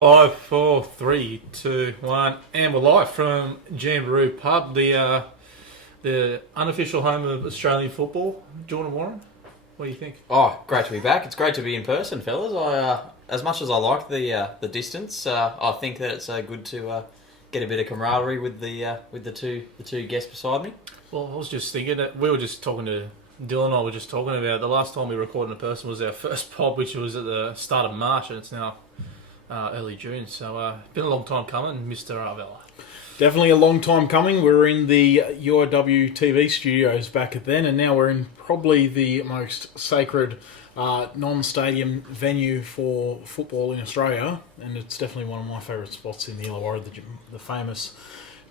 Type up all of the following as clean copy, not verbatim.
Five, four, three, two, one, and we're live from Jamberoo Pub, the unofficial home of Australian football. Jordan Warren, what do you think? Oh, great to be back. It's great to be in person, fellas. As much as I like the distance, I think that it's good to get a bit of camaraderie with the two guests beside me. Well, I was just thinking that we were just talking to Dylan and I were just talking about the last time we recorded in person was our first pod, which was at the start of March, and it's now early June. So been a long time coming, Mr. Arvella. Definitely a long time coming. We were in the URW TV studios back then, and now we're in probably the most sacred non-stadium venue for football in Australia, and it's definitely one of my favourite spots in the Illawarra, the famous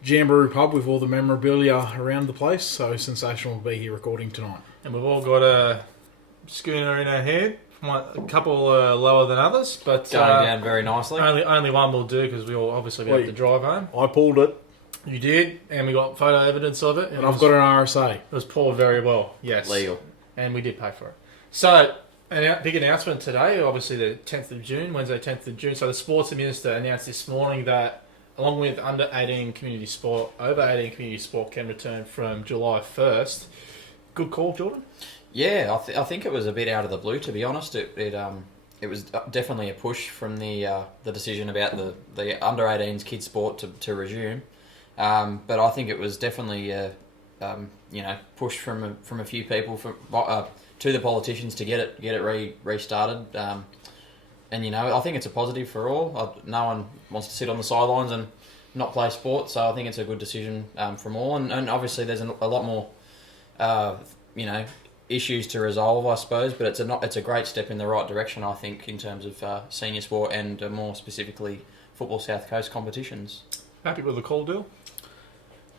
Jamberoo Pub with all the memorabilia around the place. So sensational to be here recording tonight. And we've all got a schooner in our hand. A couple lower than others, but Going down very nicely. only one will do because we all obviously have to drive home. I pulled it, You did, and we got photo evidence of it. and I've got an RSA. It was poured very well, yes. Legal. And we did pay for it. So, a big announcement today, obviously the 10th of June, Wednesday 10th of June. So the Sports Minister announced this morning that along with under 18 community sport, over 18 community sport can return from July 1st. Good call, Jordan? Yeah, I think it was a bit out of the blue, to be honest. It was definitely a push from the decision about the under 18s kids sport to resume. But I think it was definitely push from a few people to the politicians to get it restarted. And I think it's a positive for all. No one wants to sit on the sidelines and not play sport, so I think it's a good decision from all. And obviously there's a lot more issues to resolve, I suppose, but it's a great step in the right direction, I think, in terms of senior sport and more specifically Football South Coast competitions. Happy with the call, deal?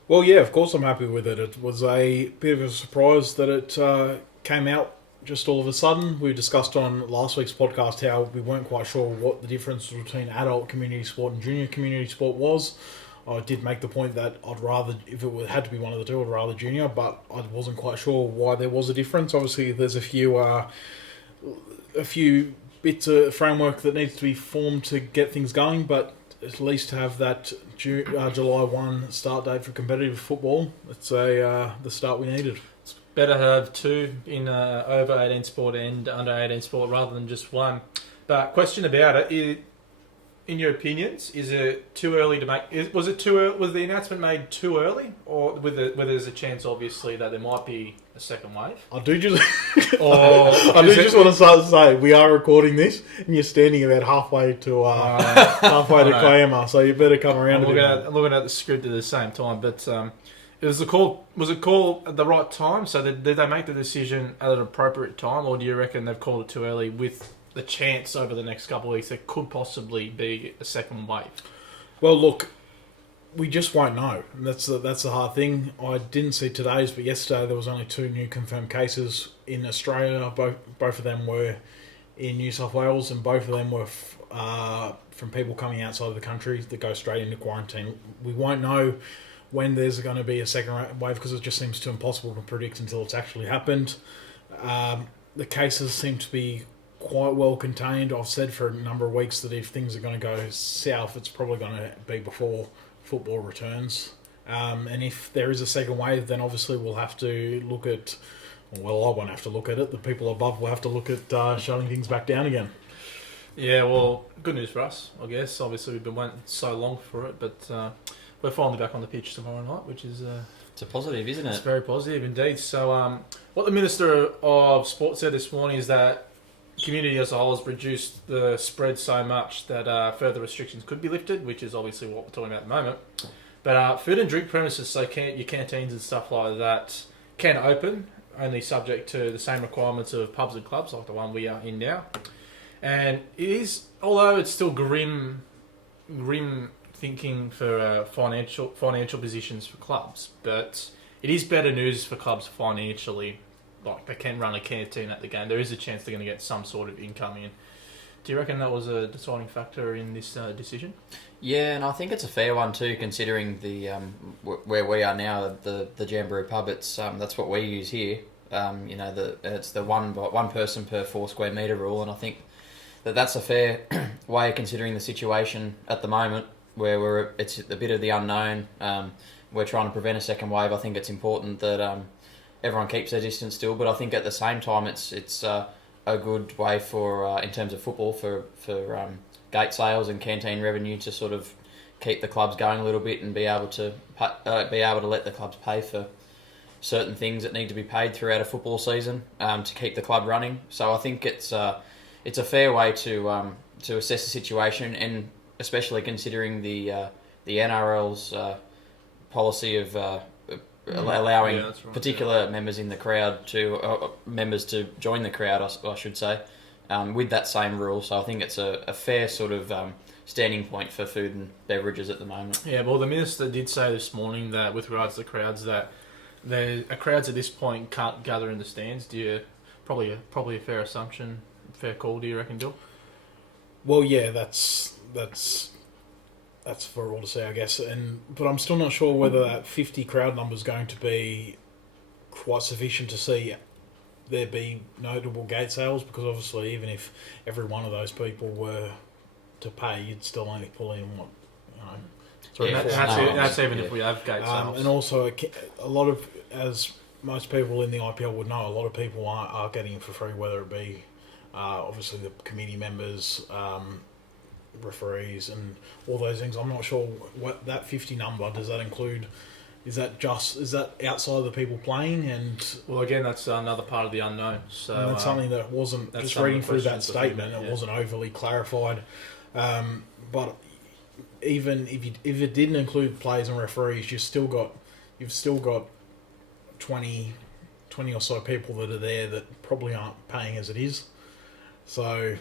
Well, yeah, of course I'm happy with it. It was a bit of a surprise that it came out just all of a sudden. We discussed on last week's podcast how we weren't quite sure what the difference between adult community sport and junior community sport was. I did make the point that I'd rather, if it had to be one of the two, I'd rather junior, but I wasn't quite sure why there was a difference. Obviously, there's a few bits of framework that needs to be formed to get things going, but at least to have that July 1 start date for competitive football, it's the start we needed. It's better to have two in over 18 sport and under 18 sport rather than just one. But question about it, in your opinions, is it too early to make? Was it too early? Was the announcement made too early, or whether there's a chance, obviously, that there might be a second wave? I do just, Or just want to start to say we are recording this, and you're standing about halfway to Kiama, so you better come around. I'm looking at the script at the same time, but was it called at the right time? So did they make the decision at an appropriate time, or do you reckon they've called it too early with the chance over the next couple of weeks there could possibly be a second wave? Well, look, we just won't know. That's the hard thing. I didn't see today's, but yesterday there was only 2 new confirmed cases in Australia. Both of them were in New South Wales, and both of them were from people coming outside of the country that go straight into quarantine. We won't know when there's going to be a second wave because it just seems too impossible to predict until it's actually happened. The cases seem to be quite well contained. I've said for a number of weeks that if things are going to go south, it's probably going to be before football returns. And if there is a second wave, then obviously we'll have to look at... Well, I won't have to look at it. The people above will have to look at shutting things back down again. Yeah, well, good news for us, I guess. Obviously, we've been waiting so long for it, but we're finally back on the pitch tomorrow night, which is... It's a positive, isn't it? It's very positive indeed. So what the Minister of Sport said this morning is that community as a whole has reduced the spread so much that further restrictions could be lifted, which is obviously what we're talking about at the moment. But food and drink premises, so your canteens and stuff like that, can open, only subject to the same requirements of pubs and clubs like the one we are in now. And it is, although it's still grim thinking for financial positions for clubs, but it is better news for clubs financially. Like they can run a canteen at the game. There is a chance they're going to get some sort of income in. Do you reckon that was a deciding factor in this decision? Yeah, and I think it's a fair one too, considering the where we are now, the Jamberoo Pub. It's that's what we use here. It's the one person per 4 square metre rule, and I think that's a fair way considering the situation at the moment, where it's a bit of the unknown. We're trying to prevent a second wave. I think it's important that everyone keeps their distance still, but I think at the same time it's a good way for in terms of football for gate sales and canteen revenue to sort of keep the clubs going a little bit and be able to let the clubs pay for certain things that need to be paid throughout a football season to keep the club running. So I think it's a fair way to assess the situation, and especially considering the NRL's policy of allowing particular members in the crowd members to join the crowd, I should say, with that same rule. So I think it's a fair sort of standing point for food and beverages at the moment. Yeah, well, the Minister did say this morning that with regards to the crowds, that crowds at this point can't gather in the stands. Do you probably a fair assumption, fair call? Do you reckon, Bill? Well, yeah, that's for all to see, I guess. But I'm still not sure whether that 50 crowd number is going to be quite sufficient to see there be notable gate sales, because obviously even if every one of those people were to pay, you'd still only pull in what, that's even if we have gate sales. And also a lot of, as most people in the IPL would know, a lot of people are getting it for free, whether it be obviously the committee members, referees and all those things. I'm not sure what that 50 number, does that include? Is that outside of the people playing? And well, again, that's another part of the unknown. So that's something that wasn't, just reading through that statement, it wasn't overly clarified. But even if it didn't include players and referees, you've still got 20 or so people that are there that probably aren't paying as it is. So,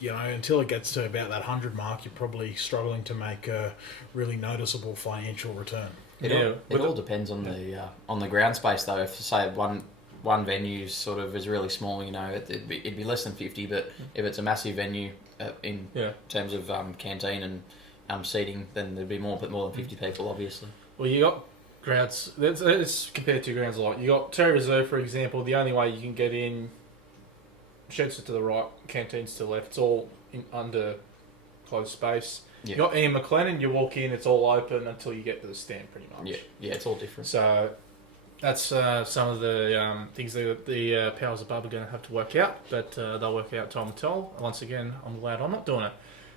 until it gets to about that 100 mark, you're probably struggling to make a really noticeable financial return. It all depends on the ground space, though. If, say, one venue sort of is really small, it'd be less than 50. But if it's a massive venue in terms of canteen and seating, then there'd be more than 50 people, obviously. Well, you got grounds. It's compared to grounds a lot. You got Terry Reserve, for example. The only way you can get in, sheds are to the right, canteens to the left. It's all under closed space. Yeah. You got Ian McLennan, you walk in, it's all open until you get to the stand, pretty much. Yeah, it's all different. So that's some of the things that the powers above are going to have to work out, but they'll work out, time will tell. Once again, I'm glad I'm not doing it.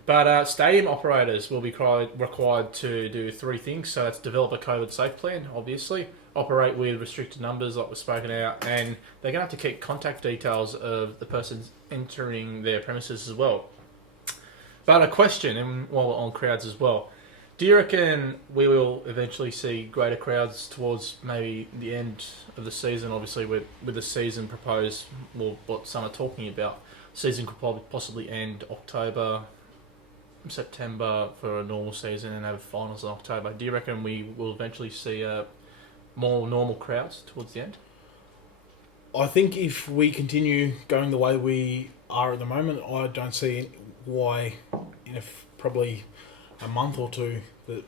But stadium operators will be required to do three things. So that's develop a COVID safe plan, obviously, operate with restricted numbers like we've spoken out, and they're going to have to keep contact details of the persons entering their premises as well. But a question, and while on crowds as well, do you reckon we will eventually see greater crowds towards maybe the end of the season? Obviously, with the season proposed, well, what some are talking about, season could probably possibly end October, September for a normal season, and have finals in October. Do you reckon we will eventually see more normal crowds towards the end? I think if we continue going the way we are at the moment, I don't see why in probably a month or two that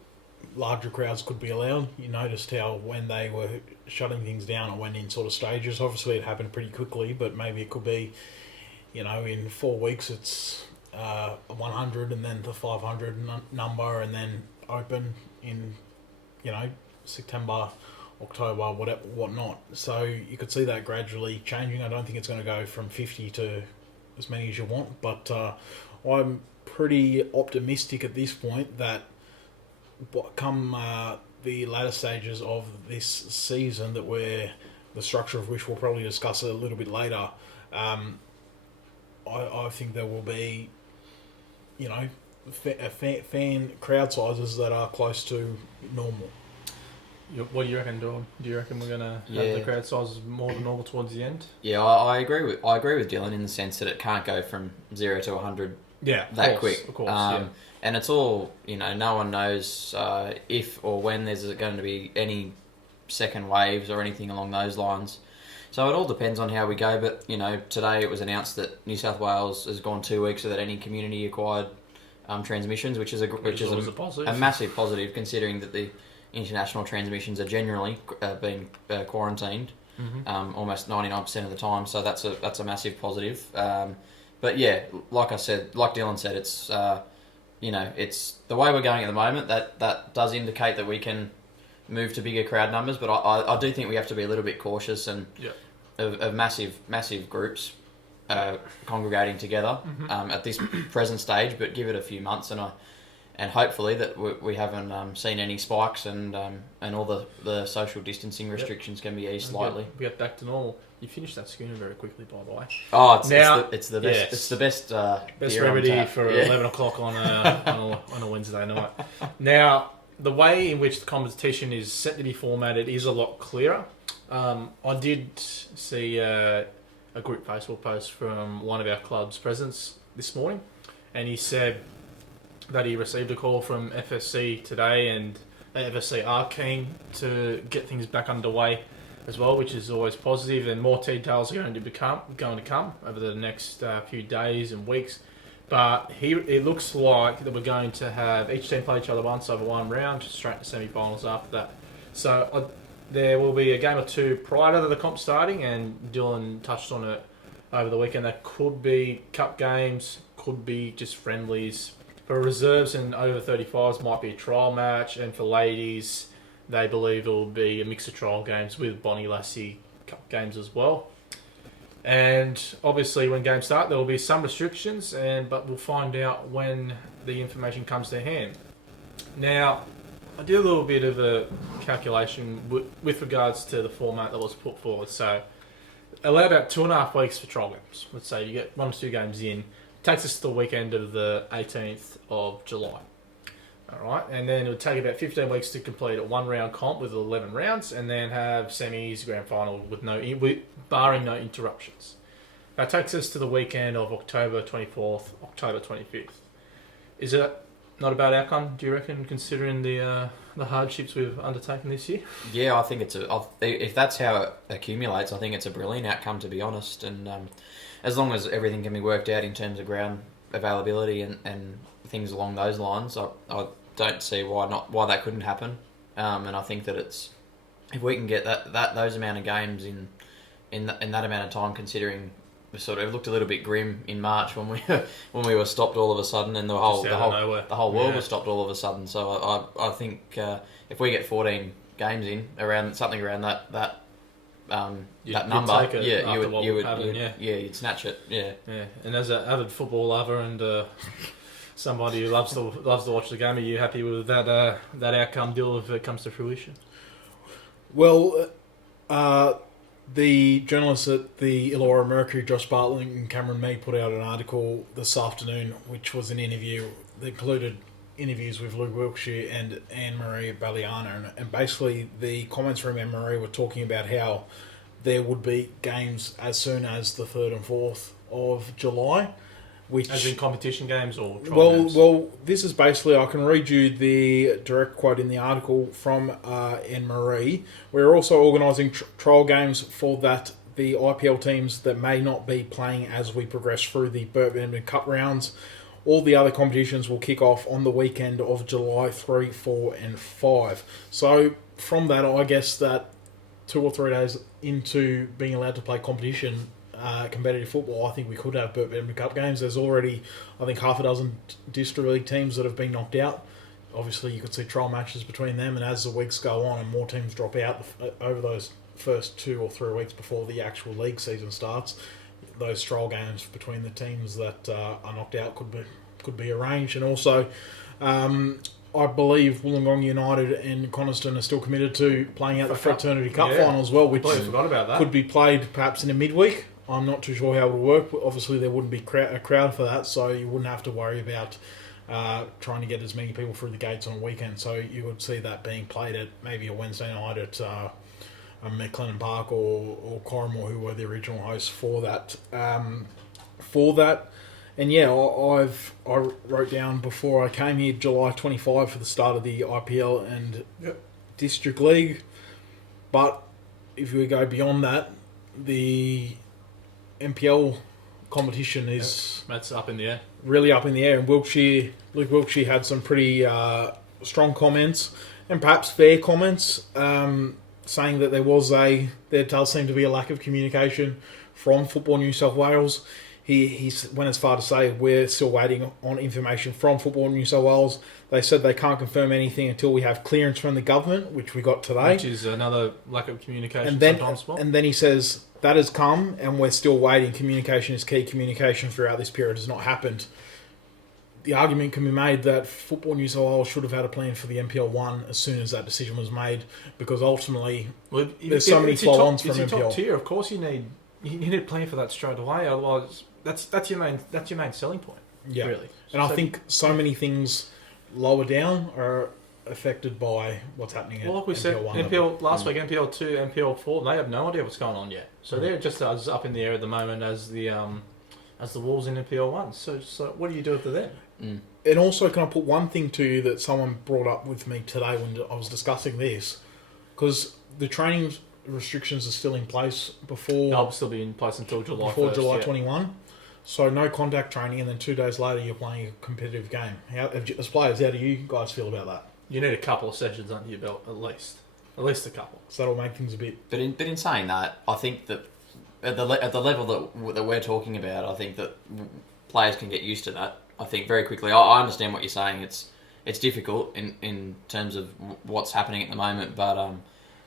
larger crowds could be allowed. You noticed how when they were shutting things down, it went in sort of stages. Obviously it happened pretty quickly, but maybe it could be, in 4 weeks it's 100 and then the 500 number, and then open in, September, October, whatnot. So you could see that gradually changing. I don't think it's going to go from 50 to as many as you want, but I'm pretty optimistic at this point that come the latter stages of this season, that the structure of which we'll probably discuss a little bit later, I think there will be, fan crowd sizes that are close to normal. What do you reckon, Dawn? Do you reckon we're going to have the crowd sizes more than normal towards the end? Yeah, I agree with Dylan in the sense that it can't go from 0 to 100 that quick. Of course, And it's all, no one knows if or when there's going to be any second waves or anything along those lines. So it all depends on how we go. But, today it was announced that New South Wales has gone 2 weeks without any community-acquired transmissions, which is a massive positive, considering that the international transmissions are generally being quarantined almost 99% of the time. So that's a massive positive. But yeah, like I said, like Dylan said, it's it's the way we're going at the moment. That does indicate that we can move to bigger crowd numbers. But I do think we have to be a little bit cautious and of massive groups congregating together at this present stage. But give it a few months, and hopefully that we haven't seen any spikes and all the social distancing restrictions can be eased slightly. We get back to normal. You finished that schooner very quickly, by the way. Oh, it's the best. Yes. It's the best. Best remedy for 11 o'clock on a Wednesday night. Now, the way in which the competition is set to be formatted is a lot clearer. I did see a group Facebook post from one of our club's presidents this morning, and he said that he received a call from FSC today, and FSC are keen to get things back underway as well, which is always positive, and more details are going to come over the next few days and weeks. But it looks like that we're going to have each team play each other once over one round, straight to semi-finals after that. So there will be a game or two prior to the comp starting, and Dylan touched on it over the weekend. That could be cup games, could be just friendlies. For reserves and over 35s, might be a trial match, and for ladies, they believe it will be a mix of trial games with Bonnie Lassie Cup games as well. And obviously, when games start, there will be some restrictions, but we'll find out when the information comes to hand. Now, I did a little bit of a calculation with regards to the format that was put forward. So, allow about 2.5 weeks for trial games. Let's say you get 1 or 2 games in. Takes us to the weekend of the 18th of July. Alright, and then it would take about 15 weeks to complete a 1-round comp with 11 rounds, and then have semis, grand final barring no interruptions. That takes us to the weekend of October 24th, October 25th. Is it not a bad outcome, do you reckon, considering the hardships we've undertaken this year? Yeah, I think if that's how it accumulates, I think it's a brilliant outcome, to be honest. And as long as everything can be worked out in terms of ground availability and things along those lines, I don't see why that couldn't happen. And I think that if we can get those amount of games in that amount of time, considering it looked a little bit grim in March when we were stopped all of a sudden, and the whole world was stopped all of a sudden. So I think if we get 14 games in around that number, you'd snatch it. Yeah. And as an avid football lover and somebody who loves to watch the game, are you happy with that outcome, Dill, if it comes to fruition? Well, the journalists at the Illawarra Mercury, Josh Bartlett and Cameron Mee, put out an article this afternoon, which was an interview that included interviews with Luke Wilkshire and Anne-Marie Balliana, and basically the comments from Anne-Marie were talking about how there would be games as soon as the 3rd and 4th of July. Which, as in competition games or trial games? Well, this is basically, I can read you the direct quote in the article from Anne-Marie. We're also organising trial games for the IPL teams that may not be playing as we progress through the Burton Cup rounds. All the other competitions will kick off on the weekend of July 3, 4 and 5. So from that, I guess that 2 or 3 days into being allowed to play competitive football, I think we could have Burton Cup games. There's already, I think, half a dozen district league teams that have been knocked out. Obviously, you could see trial matches between them, and as the weeks go on and more teams drop out over those first 2 or 3 weeks before the actual league season starts, those trial games between the teams that are knocked out could be arranged. And also, I believe Wollongong United and Coniston are still committed to playing out the Fraternity Cup final as well, which forgot about that. Could be played perhaps in a midweek. I'm not too sure how it will work, but obviously there wouldn't be a crowd for that, so you wouldn't have to worry about trying to get as many people through the gates on a weekend. So you would see that being played at maybe a Wednesday night at McLennan Park or Corrimore, who were the original hosts for that. And yeah, I wrote down before I came here July 25 for the start of the IPL and District League. But if we go beyond that, the NPL competition is that's up in the air. Really up in the air. And Luke Wilkshire had some pretty strong comments and perhaps fair comments, saying that there does seem to be a lack of communication from Football New South Wales. he went as far to say we're still waiting on information from Football New South Wales. They said they can't confirm anything until we have clearance from the government, which we got today. Which is another lack of communication And then, sometimes. Well. and then he says that has come, and we're still waiting. Communication is key. Communication throughout this period has not happened. The argument can be made that Football New South Wales should have had a plan for the NPL 1 as soon as that decision was made, because ultimately there's so many flow-ons from NPL. NPL. Top tier, of course, you need a plan for that straight away. Otherwise, that's your main selling point. Yeah, really. And I think so many things lower down are affected by what's happening at well, like we NPL said, 1 NPL last week, NPL 2, NPL 4, they have no idea what's going on yet. So they're just as up in the air at the moment as the Wolves in NPL 1. So what do you do after that? Mm. And also, can I put one thing to you that someone brought up with me today when I was discussing this? Because the training restrictions are still in place before... They'll still be in place until July Before 1st, July yeah. 21. So no contact training, and then 2 days later you're playing a competitive game. As players, how do you guys feel about that? You need a couple of sessions under your belt, at least. At least a couple. So that'll make things a bit... But in saying that, I think that at the level that we're talking about, I think that players can get used to that. I think very quickly. I understand what you're saying. It's difficult in terms of what's happening at the moment, but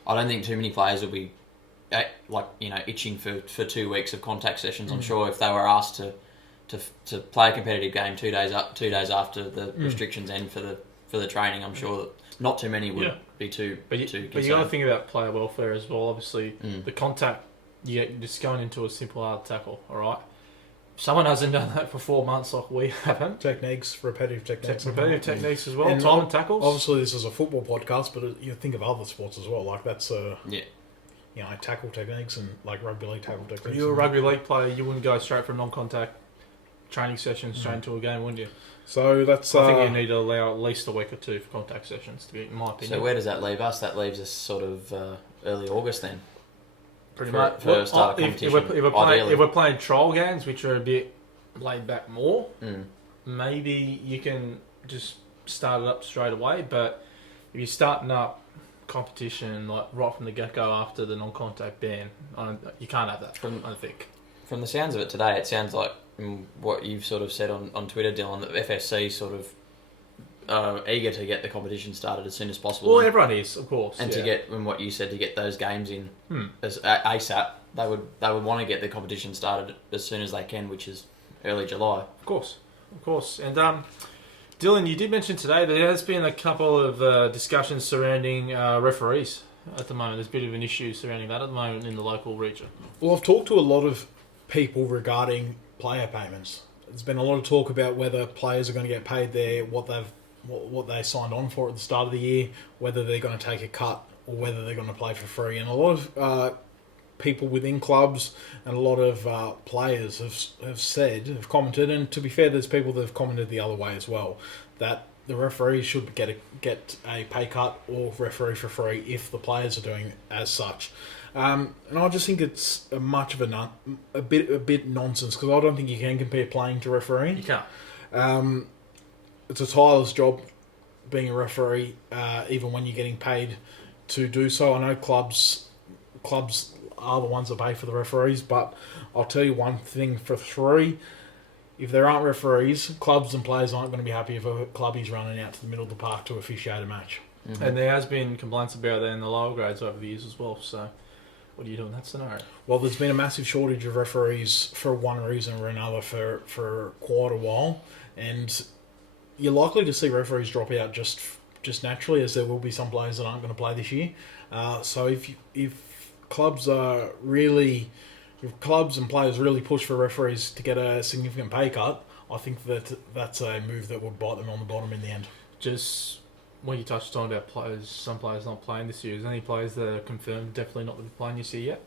I don't think too many players will be itching for 2 weeks of contact sessions. I'm sure if they were asked to play a competitive game 2 days after the restrictions end for the training, I'm sure that not too many would be too. But you got to think about player welfare as well. Obviously, the contact, you're just going into a simple hard tackle. All right. Someone hasn't done that for 4 months like we haven't. Repetitive techniques. Repetitive techniques as well. And time and tackles. Obviously, this is a football podcast, but you think of other sports as well. Like that's tackle techniques and like rugby league tackle techniques. If you were a rugby league player, you wouldn't go straight from non-contact training sessions straight into a game, wouldn't you? So that's... I think you need to allow at least a week or two for contact sessions, to be, in my opinion. So where does that leave us? That leaves us sort of early August then. Pretty much. For start of competition, if we're playing trial games, which are a bit laid back more, maybe you can just start it up straight away. But if you're starting up competition like right from the get-go after the non-contact ban, you can't have that. I think. From the sounds of it today, it sounds like what you've sort of said on Twitter, Dylan, that FSC sort of eager to get the competition started as soon as possible. Well, everyone is, of course, and to get, and what you said, to get those games in as ASAP. They would want to get the competition started as soon as they can, which is early July. Of course. And Dylan, you did mention today that there has been a couple of discussions surrounding referees at the moment. There's a bit of an issue surrounding that at the moment in the local region. Well, I've talked to a lot of people regarding player payments. There's been a lot of talk about whether players are going to get paid what they signed on for at the start of the year, whether they're going to take a cut or whether they're going to play for free. And a lot of people within clubs and a lot of players have commented, and to be fair, there's people that have commented the other way as well, that the referees should get a pay cut or referee for free if the players are doing as such. And I just think it's a bit nonsense, because I don't think you can compare playing to refereeing. You can't. It's a tireless job being a referee, even when you're getting paid to do so. I know clubs are the ones that pay for the referees, but I'll tell you one thing for free: if there aren't referees, clubs and players aren't going to be happy if a clubbie's running out to the middle of the park to officiate a match. Mm-hmm. And there has been complaints about that in the lower grades over the years as well. So, what do you do in that scenario? Well, there's been a massive shortage of referees for one reason or another for quite a while, and you're likely to see referees drop out just naturally, as there will be some players that aren't going to play this year. So if clubs and players really push for referees to get a significant pay cut, I think that's a move that would bite them on the bottom in the end. Just when you touched on about players, some players not playing this year, is there any players that are confirmed definitely not going to be playing this year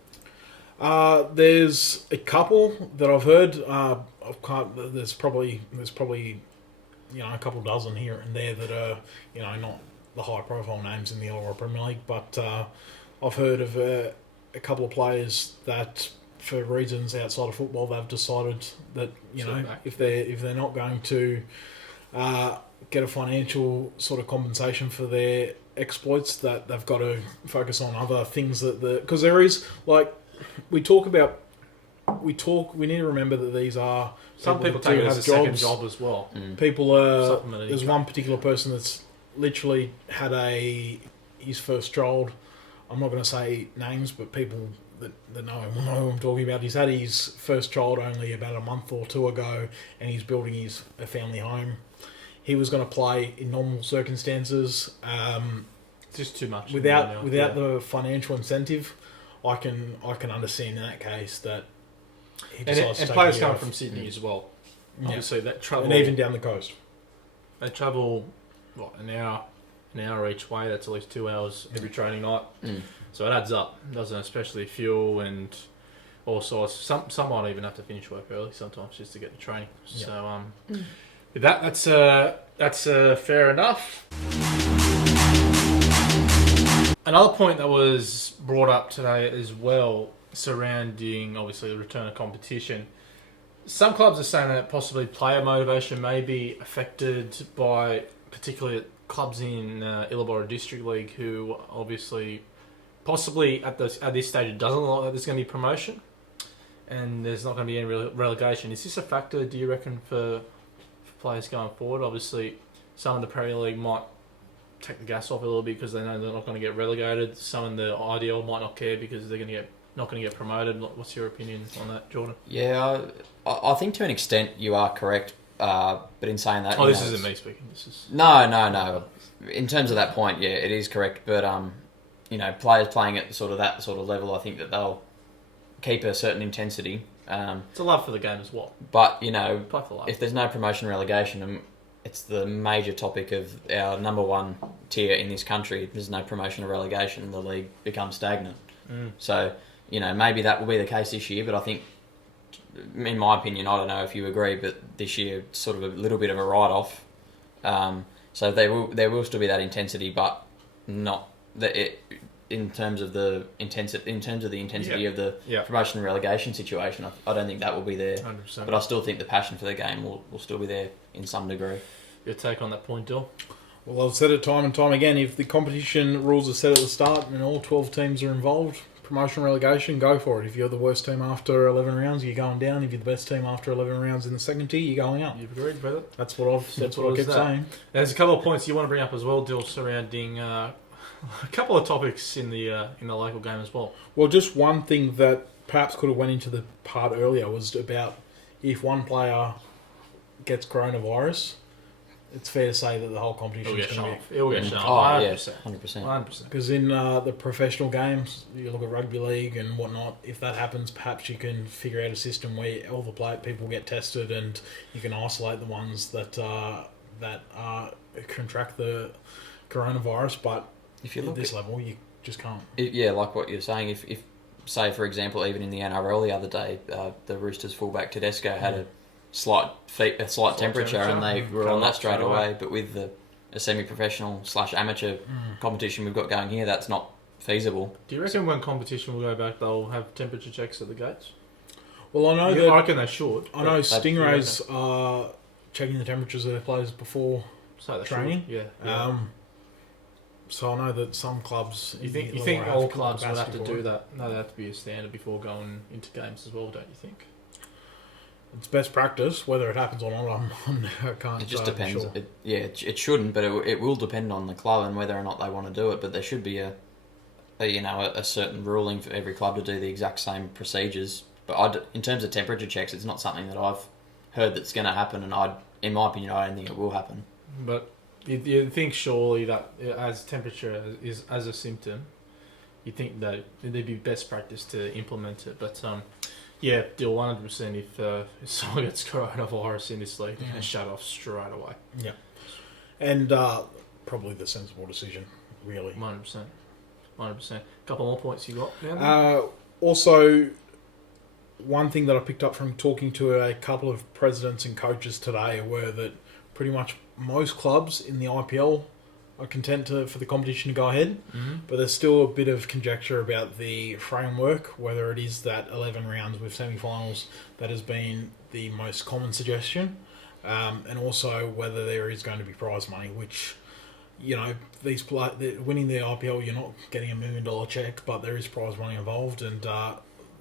yet? There's a couple that I've heard. There's probably a couple dozen here and there that are not the high profile names in the LRL Premier League, but I've heard of a couple of players that, for reasons outside of football, they've decided that if they're not going to get a financial sort of compensation for their exploits, that they've got to focus on other things because there is, like, we talk about We need to remember that these are Some people that take do it as have a second jobs. job as well. People are. Supplement There's income. one particular person that's literally had his first child. I'm not going to say names, but people that know him will know who I'm talking about. He's had his first child only about a month or two ago, and he's building a family home. He was going to play in normal circumstances. It's just too much. Without the financial incentive, I can understand in that case that he decides to and take players a come year from off. Sydney as well. Yeah. Obviously, that travel And even down the coast. they travel an hour each way. That's at least 2 hours every training night. So it adds up, doesn't it? Especially fuel and all sorts. Some might even have to finish work early sometimes just to get to training. Yeah. So that's fair enough. Another point that was brought up today as well, surrounding obviously the return of competition. Some clubs are saying that possibly player motivation may be affected by particularly clubs in Illawarra District League who obviously possibly at this stage it doesn't look like there's going to be promotion and there's not going to be any relegation. Is this a factor, do you reckon, for players going forward? Obviously, some in the Premier League might take the gas off a little bit because they know they're not going to get relegated. Some in the IDL might not care because they're not going to get promoted. What's your opinion on that, Jordan? Yeah, I think to an extent you are correct, but in saying that... This isn't me speaking. This is... No. In terms of that point, yeah, it is correct, but players playing at that sort of level, I think that they'll keep a certain intensity. It's a love for the game as well. But, Play for life. if there's no promotion relegation, it's the major topic of our number one tier in this country. If there's no promotion or relegation, the league becomes stagnant. So, maybe that will be the case this year, but I think, in my opinion, I don't know if you agree, but this year it's sort of a little bit of a write-off. So there will still be that intensity, but not in terms of the intensity of the promotion and relegation situation. I don't think that will be there. 100%. But I still think the passion for the game will still be there in some degree. Your take on that point, Dill? Well, I've said it time and time again. If the competition rules are set at the start and all 12 teams are involved, promotion relegation, go for it. If you're the worst team after 11 rounds, you're going down. If you're the best team after 11 rounds in the second tier, you're going up. You've agreed, brother. That's what I kept saying. There's a couple of points you want to bring up as well, Dill, surrounding a couple of topics in the local game as well. Well, just one thing that perhaps could have went into the part earlier was about if one player gets coronavirus, it's fair to say that the whole competition is going to be... It will get shut off. 100%. 100%. Because in the professional games, you look at rugby league and whatnot, if that happens, perhaps you can figure out a system where all the people get tested and you can isolate the ones that contract the coronavirus. But If you at look this level, you just can't. Like what you're saying, if say, for example, even in the NRL the other day, the Roosters fullback Tedesco had a slight temperature and they were on that straight away. But with a semi-professional / amateur competition we've got going here, that's not feasible. Do you reckon when competition will go back, they'll have temperature checks at the gates? Well, I know I reckon they should. I know Stingrays are checking the temperatures of their players before training. Should. Yeah. So I know that some clubs... You think all clubs would have to do that? No, they have to be a standard before going into games as well, don't you think? It's best practice. Whether it happens or not, I can't. It just depends. Sure. It shouldn't, but it will depend on the club and whether or not they want to do it. But there should be a certain ruling for every club to do the exact same procedures. But in terms of temperature checks, it's not something that I've heard that's going to happen, and in my opinion, I don't think it will happen. But you think surely that as temperature is as a symptom, you think that it'd be best practice to implement it. But yeah, deal 100%. If someone gets coronavirus in this league, they're going to shut off straight away. Yeah, and probably the sensible decision, really. 100%. 100%. Couple more points you got. Also, one thing that I picked up from talking to a couple of presidents and coaches today were that pretty much most clubs in the IPL are content for the competition to go ahead, but there's still a bit of conjecture about the framework, whether it is that 11 rounds with semi-finals that has been the most common suggestion, and also whether there is going to be prize money, which, winning the IPL, you're not getting $1 million check, but there is prize money involved, and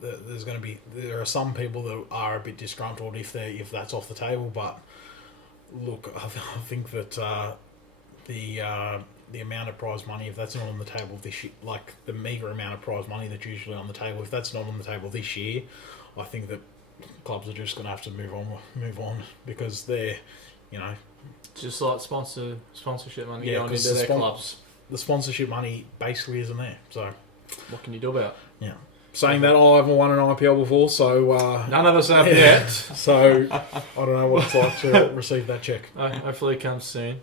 there are some people that are a bit disgruntled if that's off the table. But look, I think that the amount of prize money, if that's not on the table this year, like the meagre amount of prize money that's usually on the table, if that's not on the table this year, I think that clubs are just going to have to move on because they're, just like sponsorship money Yeah, going 'cause into the their clubs. the sponsorship money basically isn't there. So What can you do about? yeah, saying that I haven't won an IPL before, so None of us have yet. so I don't know what it's like to receive that check. Hopefully it comes soon.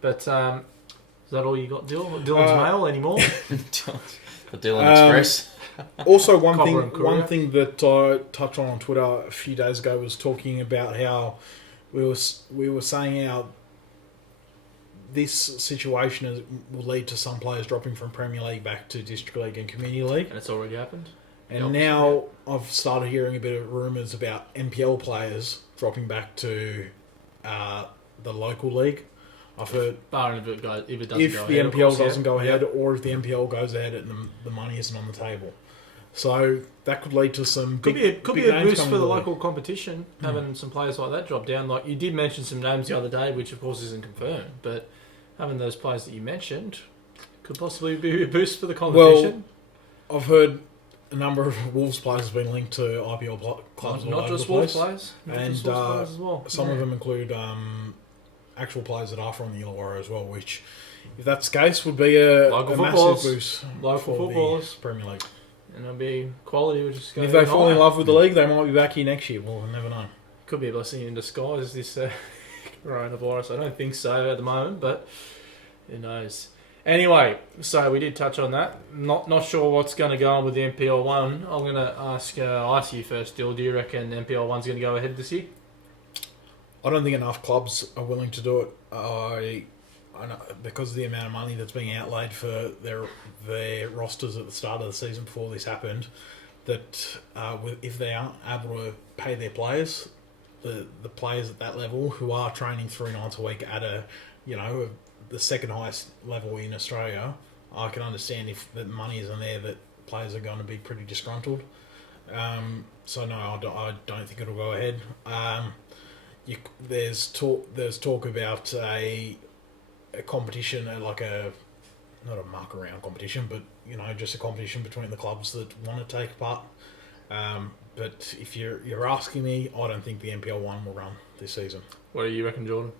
But is that all you got, Dylan's mail anymore? The Dylan Express. Also, Copper and Courier. one thing that I touched on Twitter a few days ago was talking about how we were saying how this situation will lead to some players dropping from Premier League back to District League and Community League. And it's already happened. And now I've started hearing a bit of rumours about NPL players dropping back to the local league. I've heard Barring if it doesn't if go the ahead, of NPL course, doesn't go ahead, Yeah. or if the NPL goes ahead and the money isn't on the table. So that could lead to some Could big be big a names boost coming for to the league. local competition, having some players like that drop down. Like you did mention some names the other day, which of course isn't confirmed, but having those players that you mentioned could possibly be a boost for the competition. I've heard a number of Wolves players have been linked to IPL clubs all Not over just the Wolves place. players, And, just Wolves players as well. Some of them include actual players that are from the Illawarra as well, which, if that's the case, would be a Local massive footballers. boost Local for footballers. the Premier League. And it'll be quality, which is And going if to they fall in love with the league, they might be back here next year. We'll never know. Could be a blessing in disguise, this coronavirus. I don't think so at the moment, but who knows. Anyway, so we did touch on that. Not sure what's going to go on with the NPL 1. I'm going to ask you first, Dill. Do you reckon NPL 1's going to go ahead this year? I don't think enough clubs are willing to do it. I know, because of the amount of money that's being outlaid for their rosters at the start of the season before this happened, that if they aren't able to pay their players, the players at that level who are training 3 nights a week at the second highest level in Australia, I can understand if the money isn't there that players are going to be pretty disgruntled. So no, I don't think it'll go ahead. There's talk about a competition, not a mark around competition, but just a competition between the clubs that want to take part. But if you're asking me, I don't think the NPL 1 will run this season. What do you reckon, Jordan?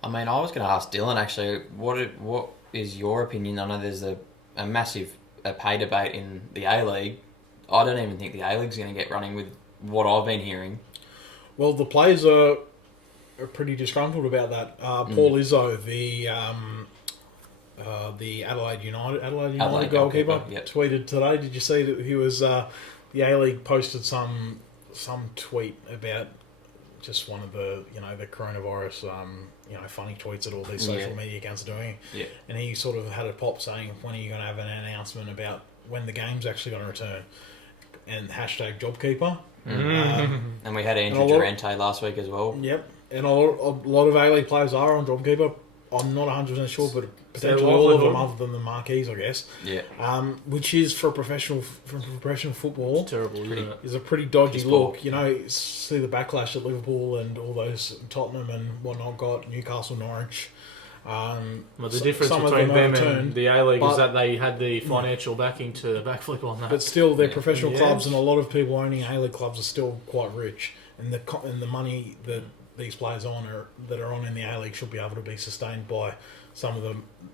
I mean, I was going to ask Dylan actually, what is your opinion? I know there's a massive pay debate in the A-League. I don't even think the A-League's going to get running with what I've been hearing. Well, the players are pretty disgruntled about that. Paul Izzo, the Adelaide United goalkeeper, yep. tweeted today. Did you see that he was the A-League posted some tweet about just one of the the coronavirus funny tweets that all these social media accounts are doing. Yeah. And he sort of had a pop saying, when are you going to have an announcement about when the game's actually going to return? And #JobKeeper. And we had Andrew Durante last week as well. Yep. And a lot of A-League players are on JobKeeper. I'm not 100% sure, but potentially all of them, other than the marquees, I guess. Yeah. Which is for professional football. It's terrible, isn't it? Is a pretty dodgy It's look. See the backlash that Liverpool and all those Tottenham and whatnot got, Newcastle, Norwich. Well, the difference some of between them overturned, and the A-League is that they had the financial backing to backflip on that. but still, they're professional Yeah. clubs, and a lot of people owning A-League clubs are still quite rich, and the money that these players that are on in the A-League should be able to be sustained by some of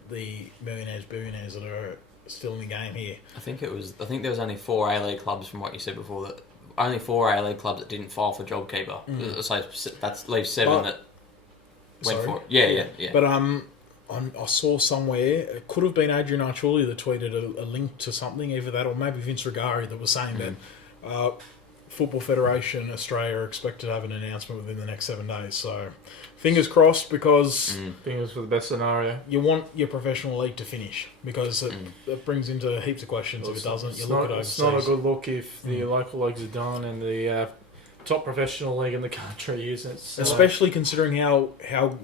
the millionaires, billionaires that are still in the game here. I think there was only 4 A-League clubs from what you said before, that only 4 A-League clubs that didn't file for JobKeeper. So that leaves 7 that went for it. Yeah. But I saw somewhere, it could have been Adrian Archuli that tweeted a link to something, either that or maybe Vince Rigari, that was saying that Football Federation Australia are expected to have an announcement within the next 7 days. So fingers crossed, because Fingers for the best scenario. you want your professional league to finish, because it brings into heaps of questions. If it doesn't, you look at overseas. It's not a good look if the local leagues are done and the top professional league in the country isn't. Especially considering how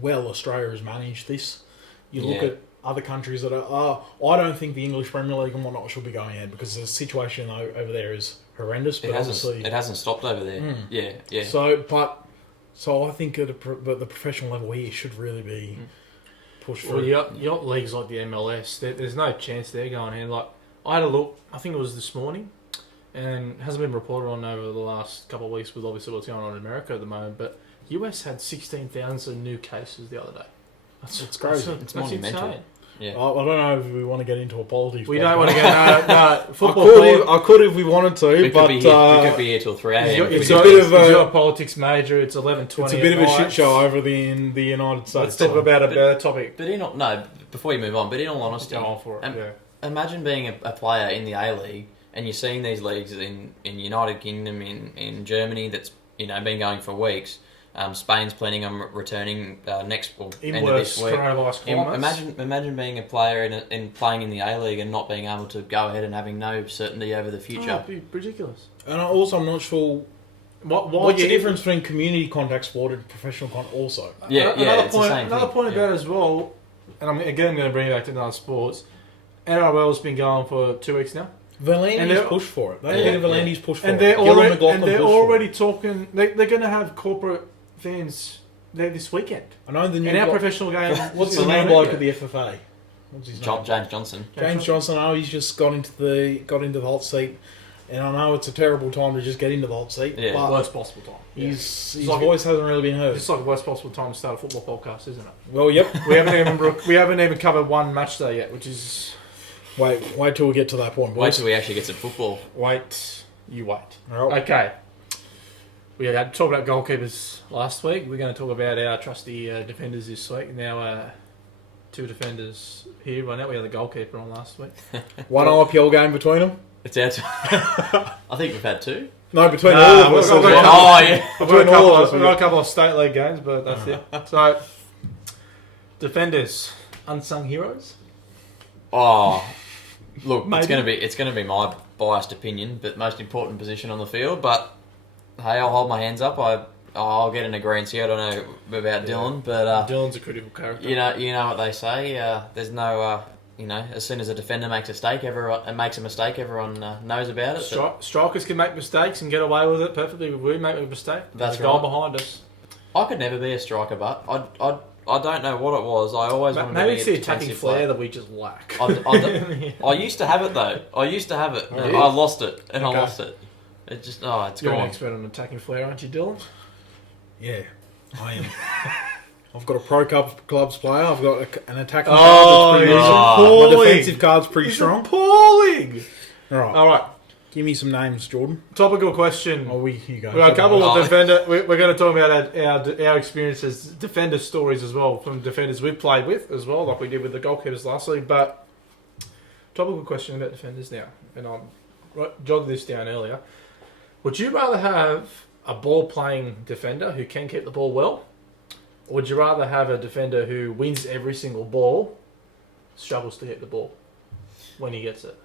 well Australia has managed this. You look at other countries that are. I don't think the English Premier League and whatnot should be going ahead because the situation over there is horrendous. But it hasn't stopped over there. Yeah. So I think at the professional level here should really be pushed through. Well, you got leagues like the MLS. There's no chance they're going in. Like I had a look. I think it was this morning, and it hasn't been reported on over the last couple of weeks with obviously what's going on in America at the moment. But US had 16,000 new cases the other day. That's crazy. It's monumental. Insane. Yeah. I don't know if we want to get into a politics. We don't want to get no football. I could if we wanted to, we but could be here till 3 a.m. It's a bit of a politics major. It's 11:20. It's a bit of a shit show over in the United States. Let's talk about a better topic. But before you move on, but in all honesty, go on for it. Imagine being a player in the A League and you're seeing these leagues in United Kingdom, in Germany that's been going for weeks. Spain's planning on returning next end of this week. Imagine being a player in playing in the A League and not being able to go ahead and having no certainty over the future. Oh, it'd be ridiculous. And I'm not sure what's the difference between community contact sport and professional contact. Also, Another point about it as well, and I'm going to bring it back to another sports. NRL's been going for 2 weeks now. Verlander's pushed for it. Verlander's pushed for it. And they're already talking. They're going to have corporate fans there this weekend. I know the new in our professional game. What's the new bloke at the FFA? What's his name? James Johnson. James Johnson. I know he's just got into the hot seat, and I know it's a terrible time to just get into the hot seat. Yeah, but worst possible time. His voice hasn't really been heard. It's like the worst possible time to start a football podcast, isn't it? Well, yep. we haven't even covered one match day yet, which is. Wait till we get to that point. Wait till we actually get some football. You wait. Right. Okay. We had to talk about goalkeepers last week. We're going to talk about our trusty defenders this week. Now, 2 defenders here right now. We had the goalkeeper on last week. One IPL game between them. It's our I think we've had 2. No, between all of us. We've got a couple of state league games, but that's it. So, defenders, unsung heroes. Oh, look, maybe. it's gonna be my biased opinion, but most important position on the field. But hey, I'll hold my hands up. I'll get an agreement here. I don't know about Dylan, but Dylan's a critical character. You know what they say. There's no as soon as a defender makes a mistake, everyone knows about it. Strikers can make mistakes and get away with it perfectly. We make a mistake. That's a goal behind us. I could never be a striker, but I don't know what it was. I always wanted to be a defensive player. Maybe it's the attacking flair that we just lack. I used to have it though. And I lost it. I lost it. It just it's gone. You're an expert on attacking flair, aren't you, Dylan? Yeah, I am. I've got a Pro Clubs player. I've got an attacking card that's pretty decent. My defensive card's pretty strong. Appalling. All right. Give me some names, Jordan. Topical question. You go. We've got a couple of defender. We're going to talk about our experiences, defender stories as well, from defenders we've played with as well, like we did with the goalkeepers last week. But topical question about defenders now, and I jotted this down earlier. Would you rather have a ball-playing defender who can keep the ball well, or would you rather have a defender who wins every single ball, struggles to hit the ball when he gets it?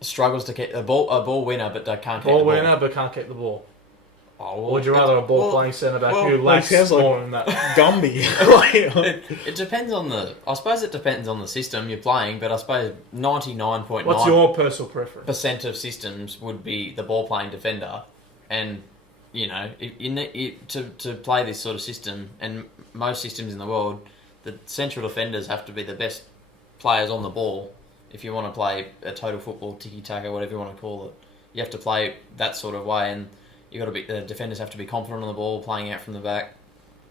Struggles to keep a ball winner, but can't keep the ball. Ball winner, but can't keep the ball. Oh, well, or would you rather a ball-playing centre-back who lacks more than that? Gumby. It depends on I suppose it depends on the system you're playing, but I suppose 99.9%. What's your personal preference? Of systems would be the ball-playing defender, and to play this sort of system, and most systems in the world, the central defenders have to be the best players on the ball. If you want to play a total football, tiki-taka, whatever you want to call it, you have to play that sort of way, and the defenders have to be confident on the ball, playing out from the back,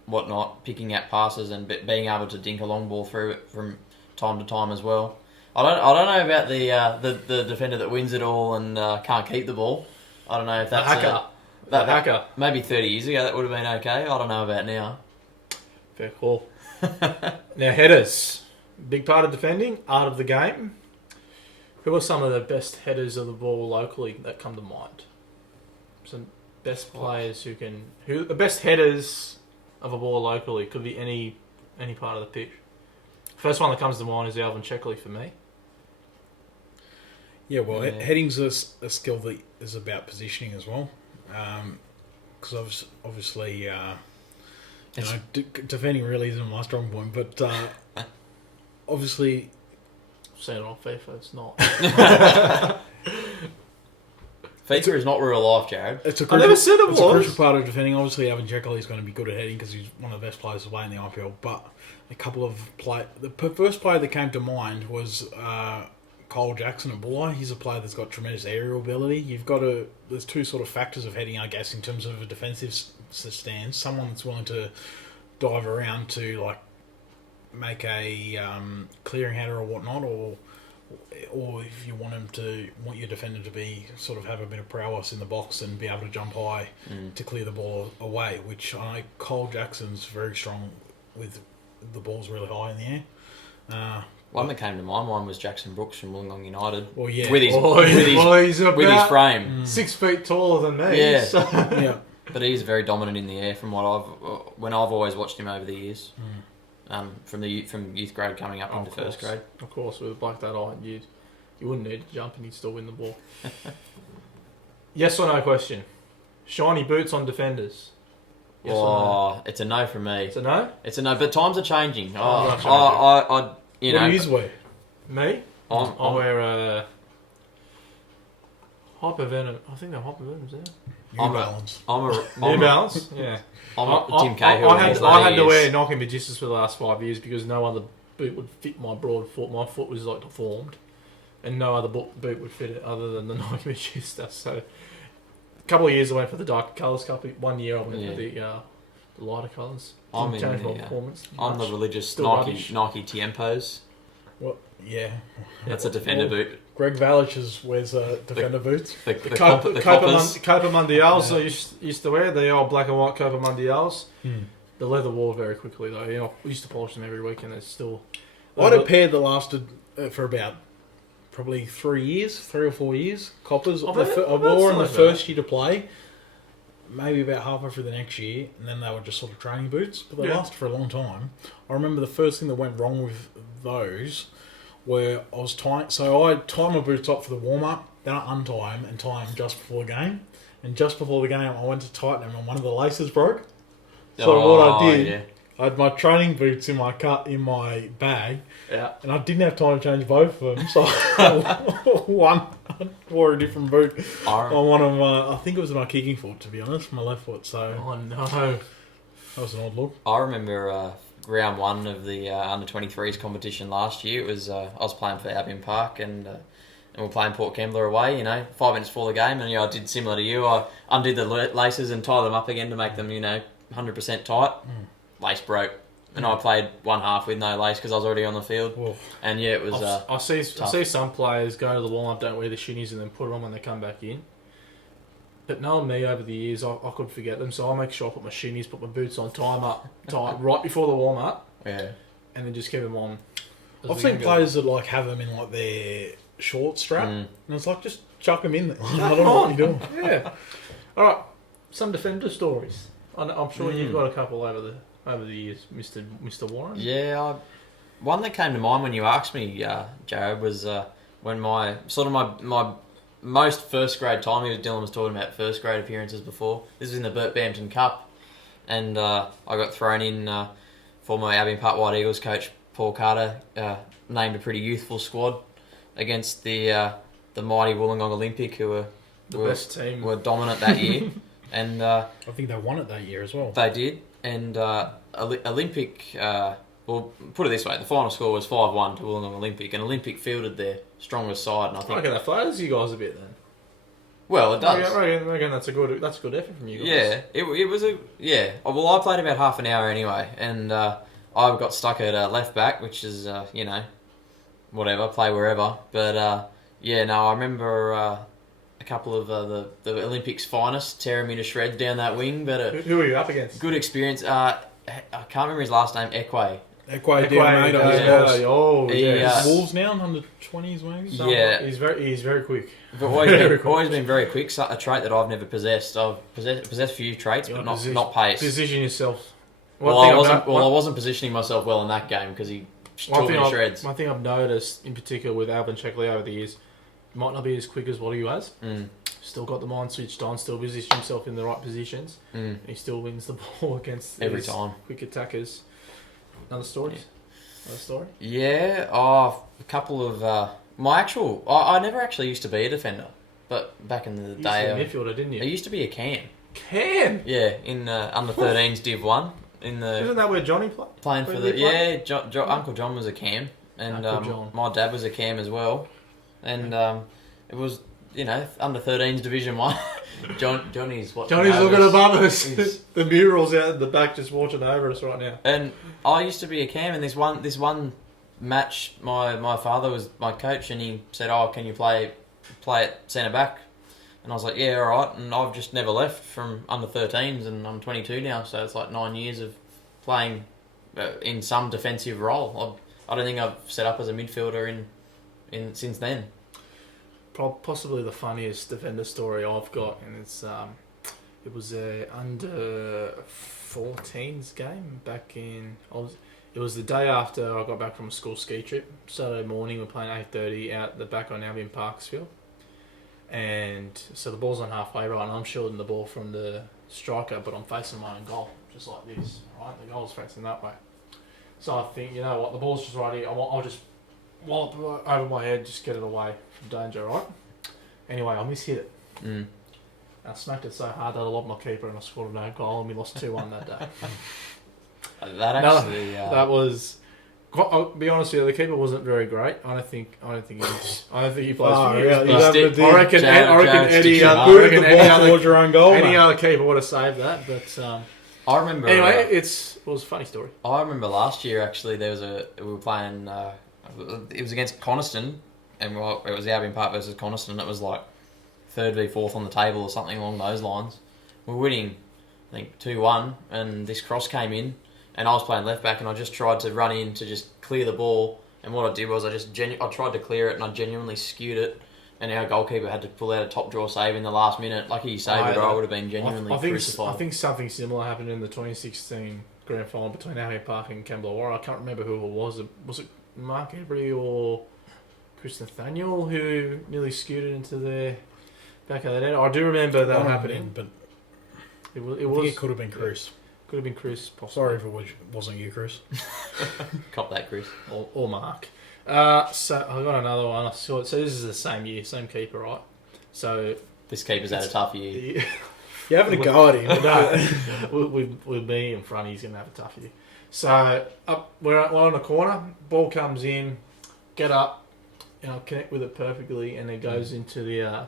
whatnot, picking out passes, and being able to dink a long ball through it from time to time as well. I don't know about the defender that wins it all and can't keep the ball. I don't know if that's the hacker. Maybe 30 years ago that would have been okay. I don't know about now. Fair call. Now headers, big part of defending, art of the game. Who are some of the best headers of the ball locally that come to mind? Some best players who the best headers of a ball locally, could be any part of the pitch. First one that comes to mind is Alvin Checkley for me. Yeah, well, heading's a skill that is about positioning as well. Because obviously, defending really isn't my strong point, but obviously, Seen it on FIFA, it's not. FIFA is not real life, Jared. it's a I crucial, never said it it's a was. crucial part of defending. Obviously, Alvin Jekyll is going to be good at heading because he's one of the best players to play in the IPL. But a couple of first player that came to mind was Cole Jackson at Bulli. He's a player that's got tremendous aerial ability. There's two sort of factors of heading, I guess, in terms of a defensive stance. Someone that's willing to dive around to like make a clearing header or whatnot, or if you want your defender to be sort of have a bit of prowess in the box and be able to jump high to clear the ball away, which I know Cole Jackson's very strong with the balls really high in the air. One that came to my mind was Jackson Brooks from Wollongong United. Well, yeah. With his, he's about with his frame. 6 feet taller than me. Yeah. So. Yeah. But he's very dominant in the air from what I've always watched him over the years. From youth grade coming up into first grade. Of course, with a bloke that height, you wouldn't need to jump and you'd still win the ball. Yes or no question. Shiny boots on defenders. Yes or no? It's a no from me. It's a no? It's a no, but times are changing. What What do you wear? Me? I wear hypervenom. I think they're hypervenoms, yeah. New Balance. New Balance? Yeah. Tim Cahill. I had to wear Nike Magistas for the last 5 years because no other boot would fit my broad foot. My foot was like deformed, and no other boot would fit it other than the Nike Magista. So, a couple of years I went for the darker colours. 1 year I went for the lighter colours. Didn't change my performance. I'm the religious Still Nike Tiempos. Well, yeah. That's a defender boot. Greg Vallich wears defender boots. The Copa Coppers. Mundials I used to wear, the old black and white Copa Mundials. Hmm. The leather wore very quickly though. You know, we used to polish them every week and they're still... I had a pair that lasted for about probably 3 or 4 years. Coppers. I wore them the first year to play. Maybe about halfway through the next year, and then they were just sort of training boots, but they lasted for a long time. I remember the first thing that went wrong with those where I was tying, so I tie my boots up for the warm-up, then I untie them and tie them just before the game. And just before the game, I went to tighten them and one of the laces broke. So what I did, I had my training boots in my bag, and I didn't have time to change both of them, so I wore a different boot on one of my, I think it was my kicking foot, to be honest, my left foot, so... Oh no. That was an odd look. I remember round one of the under-23s competition last year. It was I was playing for Albion Park and we're playing Port Kembla away, 5 minutes before the game, and I did similar to you. I undid the laces and tied them up again to make them, 100% tight. Lace broke. And I played one half with no lace because I was already on the field. Whoa. And it was I see some players go to the warm-up, don't wear the shinnies and then put it on when they come back in. But knowing me over the years, I could forget them, so I make sure I put my shinnies, put my boots on, tie them up tight right before the warm-up. Yeah. And then just keep them on. I've seen players that have them in their short strap, and it's just chuck them in there. I don't know what you're doing. Yeah. All right, some defender stories. I'm sure you've got a couple over the years, Mr. Warren. Yeah, one that came to mind when you asked me, Jared, was when my most first grade time. Dylan was talking about first grade appearances before. This was in the Burt Bampton Cup, and I got thrown in. Former Albion Park White Eagles coach Paul Carter named a pretty youthful squad against the mighty Wollongong Olympic, who were the best team, were dominant that year, and I think they won it that year as well. They did, and Olympic. Well, put it this way: the final score was 5-1 to Wollongong Olympic, and Olympic fielded their strongest side. And I think that flatters you guys a bit then. Well, it does. I reckon that's a good effort from you guys. Yeah, it was a Well, I played about half an hour anyway, and I got stuck at left back, which is whatever, play wherever. But I remember a couple of the Olympics' finest tearing me to shreds down that wing. But who were you up against? Good experience. I can't remember his last name. Ekwe. Wolves now, under 20s maybe. Yeah, he's very quick. But always been very quick. A trait that I've never possessed. I've possessed a few traits, but not pace. Position yourself. I wasn't positioning myself well in that game because he tore me to shreds. One thing I've noticed in particular with Alvin Checkley over the years, might not be as quick as what he was. Still got the mind switched on. Still positioned himself in the right positions. He still wins the ball against every time quick attackers. Another story? That story? Yeah, a couple of I never actually used to be a defender, but back in the You day, used to be a midfielder, didn't I you? used to be a cam. Cam. Yeah, in under 13s Div 1 in the Isn't that where Johnny played? playing for Where the did he play? Uncle John was a cam, and Uncle John. my dad was a cam as well, and it was under 13s Division 1. Johnny's watching. Johnny's over looking us. above us. He's- The mural's out at the back, just watching over us right now. And I used to be a cam, and this one match, my father was my coach, and he said, "Oh, can you play at centre back?" And I was like, "Yeah, all right." And I've just never left from under 13s, and I'm 22 now, so it's like 9 years of playing in some defensive role. I don't think I've set up as a midfielder in since then. Possibly the funniest defender story I've got, and it was a under 14s game back in. It was the day after I got back from a school ski trip. Saturday morning, we're playing 8:30 out the back on Albion Parksfield, and so the ball's on halfway right, and I'm shielding the ball from the striker, but I'm facing my own goal, just like this. Right, the goal's facing that way. So I think, you know what, the ball's just right here. I'll just wallop it over my head, just get it away from danger, right? Anyway, I mishit it. Mm. I smacked it so hard that I lobbed my keeper and I scored a no goal, and we lost 2-1 that day. That actually, That was. I'll be honest with you, the keeper wasn't very great. I don't think he plays for years. really? But He's I reckon Jared Eddie, sticks I him reckon the any ball other, towards your own goal. any mate. other keeper would have saved that. But I remember. anyway, it was a funny story. I remember last year actually we were playing. It was against Coniston, and it was Albion Park versus Coniston. It was like 3rd v 4th on the table or something along those lines. We were winning, I think 2-1, and this cross came in, and I was playing left back, and I just tried to run in to just clear the ball. And what I did was I tried to clear it, and I genuinely skewed it. And our goalkeeper had to pull out a top draw save in the last minute. Lucky he saved it, or I would have been genuinely crucified. I think something similar happened in the 2016 grand final between Albion Park and Kembla. I can't remember who it was. Was it Mark Ebery or Chris Nathanael who nearly skewed it into the back of the net? I do remember that happening. But It I think it could have been Chris. Could have been Chris. Possibly. Sorry if it wasn't you, Chris. Cop that, Chris. Or Mark. So I got another one. I saw it. So this is the same year, same keeper, right? So This keeper's had a tough year. You're having a go at him. no, with me in front, he's going to have a tough year. So we're on the corner. Ball comes in. Get up. Connect with it perfectly, and it goes into the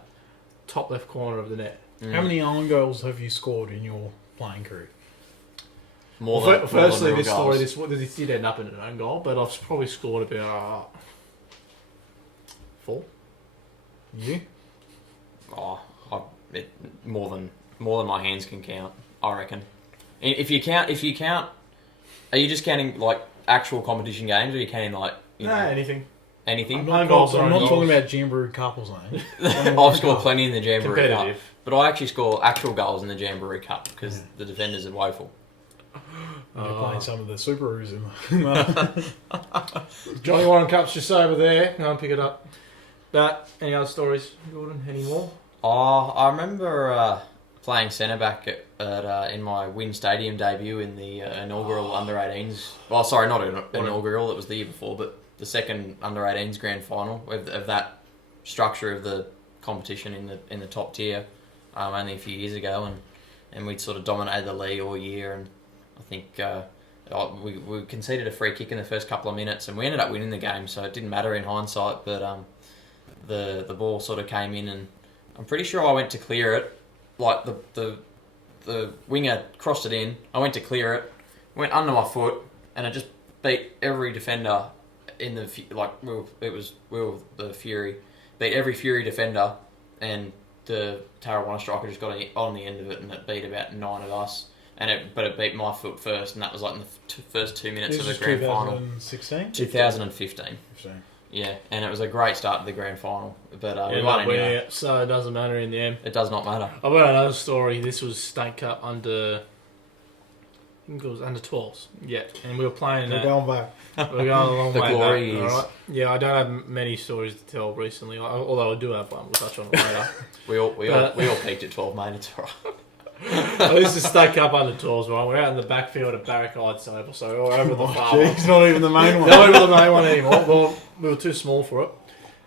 top left corner of the net. How many own goals have you scored in your playing career? Firstly, real this story, goals. this did end up in an own goal, but I've probably scored about 4. You? Oh, more than my hands can count, I reckon. If you count, are you just counting like actual competition games, or are you counting like Anything. anything? I'm Own not, goals are I'm own not goals. talking about Jamberoo Couples, mate. I've scored plenty in the Jamberoo Cup, Competitive. but I actually score actual goals in the Jamberoo Cup because the defenders are woeful. You're playing some of the Subarus in the... Johnny Warren Cup's just over there. Go and pick it up. But any other stories, Gordon? Any more? Oh, I remember playing centre back in my Wynn Stadium debut in the inaugural under-18s. Well, sorry, not inaugural. It was the year before, but the second under-18s grand final of that structure of the competition in the top tier. Only a few years ago, and we'd sort of dominated the league all year, and I think we conceded a free kick in the first couple of minutes, and we ended up winning the game, so it didn't matter in hindsight. But the ball sort of came in, and I'm pretty sure I went to clear it. Like the winger crossed it in. I went to clear it, went under my foot, and it just beat every defender in the the Fury, beat every Fury defender, and the Tarrawanna striker just got on the end of it, and it beat about 9 of us. But it beat my foot first, and that was like in the first 2 minutes of the grand final. 2016? 2015. 15. Yeah, and it was a great start to the grand final. But we Yeah, won anyway. so it doesn't matter in the end. It does not matter. I've got another story. This was State Cup under... I think it was under 12s. Yeah, and we were playing We're that. going back. We're going a long The way glory back. is- Alright? Yeah, I don't have many stories to tell recently, although I do have one. We'll touch on it later. We all peaked at 12, mate. It's all right. I used to stack up under 12s, right? We're out in the backfield at Barrackide Stable, so we're over the far one. Jeez, not even the main one. Not even the main one anymore. Well, we were too small for it.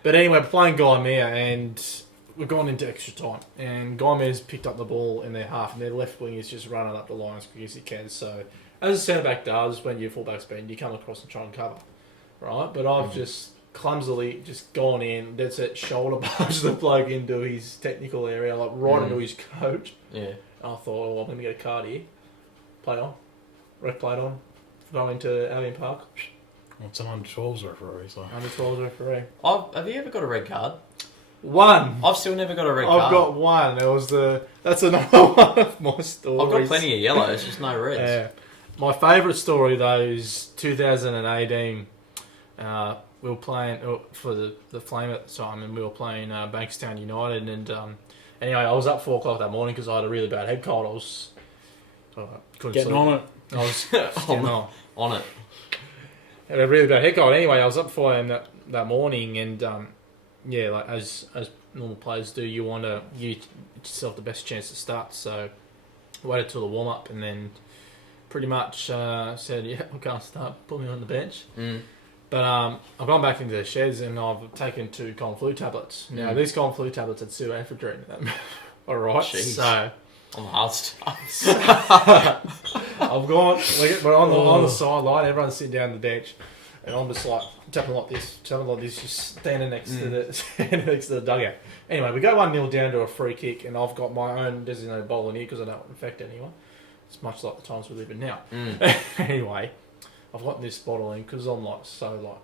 But anyway, we're playing Gaimea, and we've gone into extra time. And Gaimea's picked up the ball in their half, and their left wing is just running up the line as quick as he can. So, as a centre-back does, when your full-back's bend, you come across and try and cover, right? But I've just clumsily just gone in, dead set shoulder barge the bloke into his technical area, like right into his coach. Yeah. I thought, oh, I'm going to get a card here. Play on. Ref played on. Go into Albion Park. What's an under-12s referee? So. Under 12s referee. Have you ever got a red card? One. I've still never got a red card. I've got one. That's another one of my stories. I've got plenty of yellows, just no reds. Yeah. My favourite story, though, is 2018. We were playing for the Flame at the time, and we were playing Bankstown United. And anyway, I was up 4 o'clock that morning because I had a really bad head cold. I was couldn't Getting sleep. on it. I was getting On it. I had a really bad head cold. Anyway, I was up at 4 a.m. that morning, and yeah, like as normal players do, you want to give yourself the best chance to start. So I waited till the warm up, and then pretty much said, "Yeah, I can't start. Put me on the bench." But I've gone back into the sheds, and I've taken 2 cold flu tablets. Now these cold flu tablets had pseudoephedrine in them. All right, Jeez. so. On the hard stuff. I've gone. We're on the sideline. Everyone's sitting down the bench, and I'm just like tapping like this, just standing next to the dugout. Anyway, we go 1-0 down to a free kick, and I've got my own designated bottle in here because I don't infect anyone. It's much like the times we live in now. Anyway, I've got this bottle in because I'm so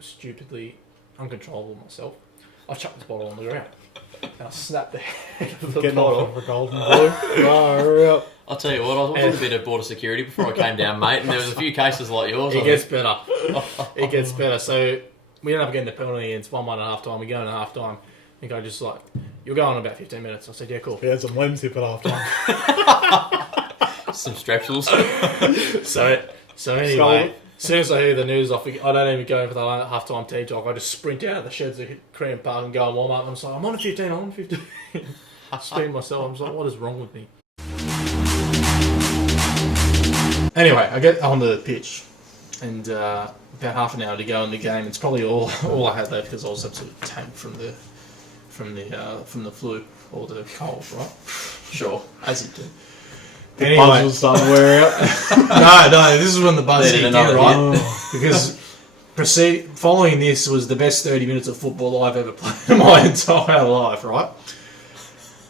stupidly uncontrollable myself. I chucked this bottle on the ground. And I snapped the head of the bottle. For golden blue. Hurry up. I'll tell you what, I was watching a bit of border security before I came down, mate, and there was a few cases like yours. It gets better. It gets better. So we end up getting a penalty, and it's 1-1 at half time. We go in at half time. I think I just you'll go on in about 15 minutes. I said, yeah, cool. We had some lemon sip at half time. Some strepsils. So anyway, as soon as I hear the news, I don't even go for the half-time tea talk. I just sprint out of the sheds at Korean Park and go and warm up. And I'm just like, I'm on a 15, I'm on a 15. Spin myself. I'm just like, what is wrong with me? Anyway, I get on the pitch, and about half an hour to go in the game. It's probably all I had left because I was absolutely tanked from the flu or the cold, right? Sure, as you do. The buzz was starting to wear out. No, this is when the buzz kicked in, right? Oh. Because following this was the best 30 minutes of football I've ever played in my entire life, right?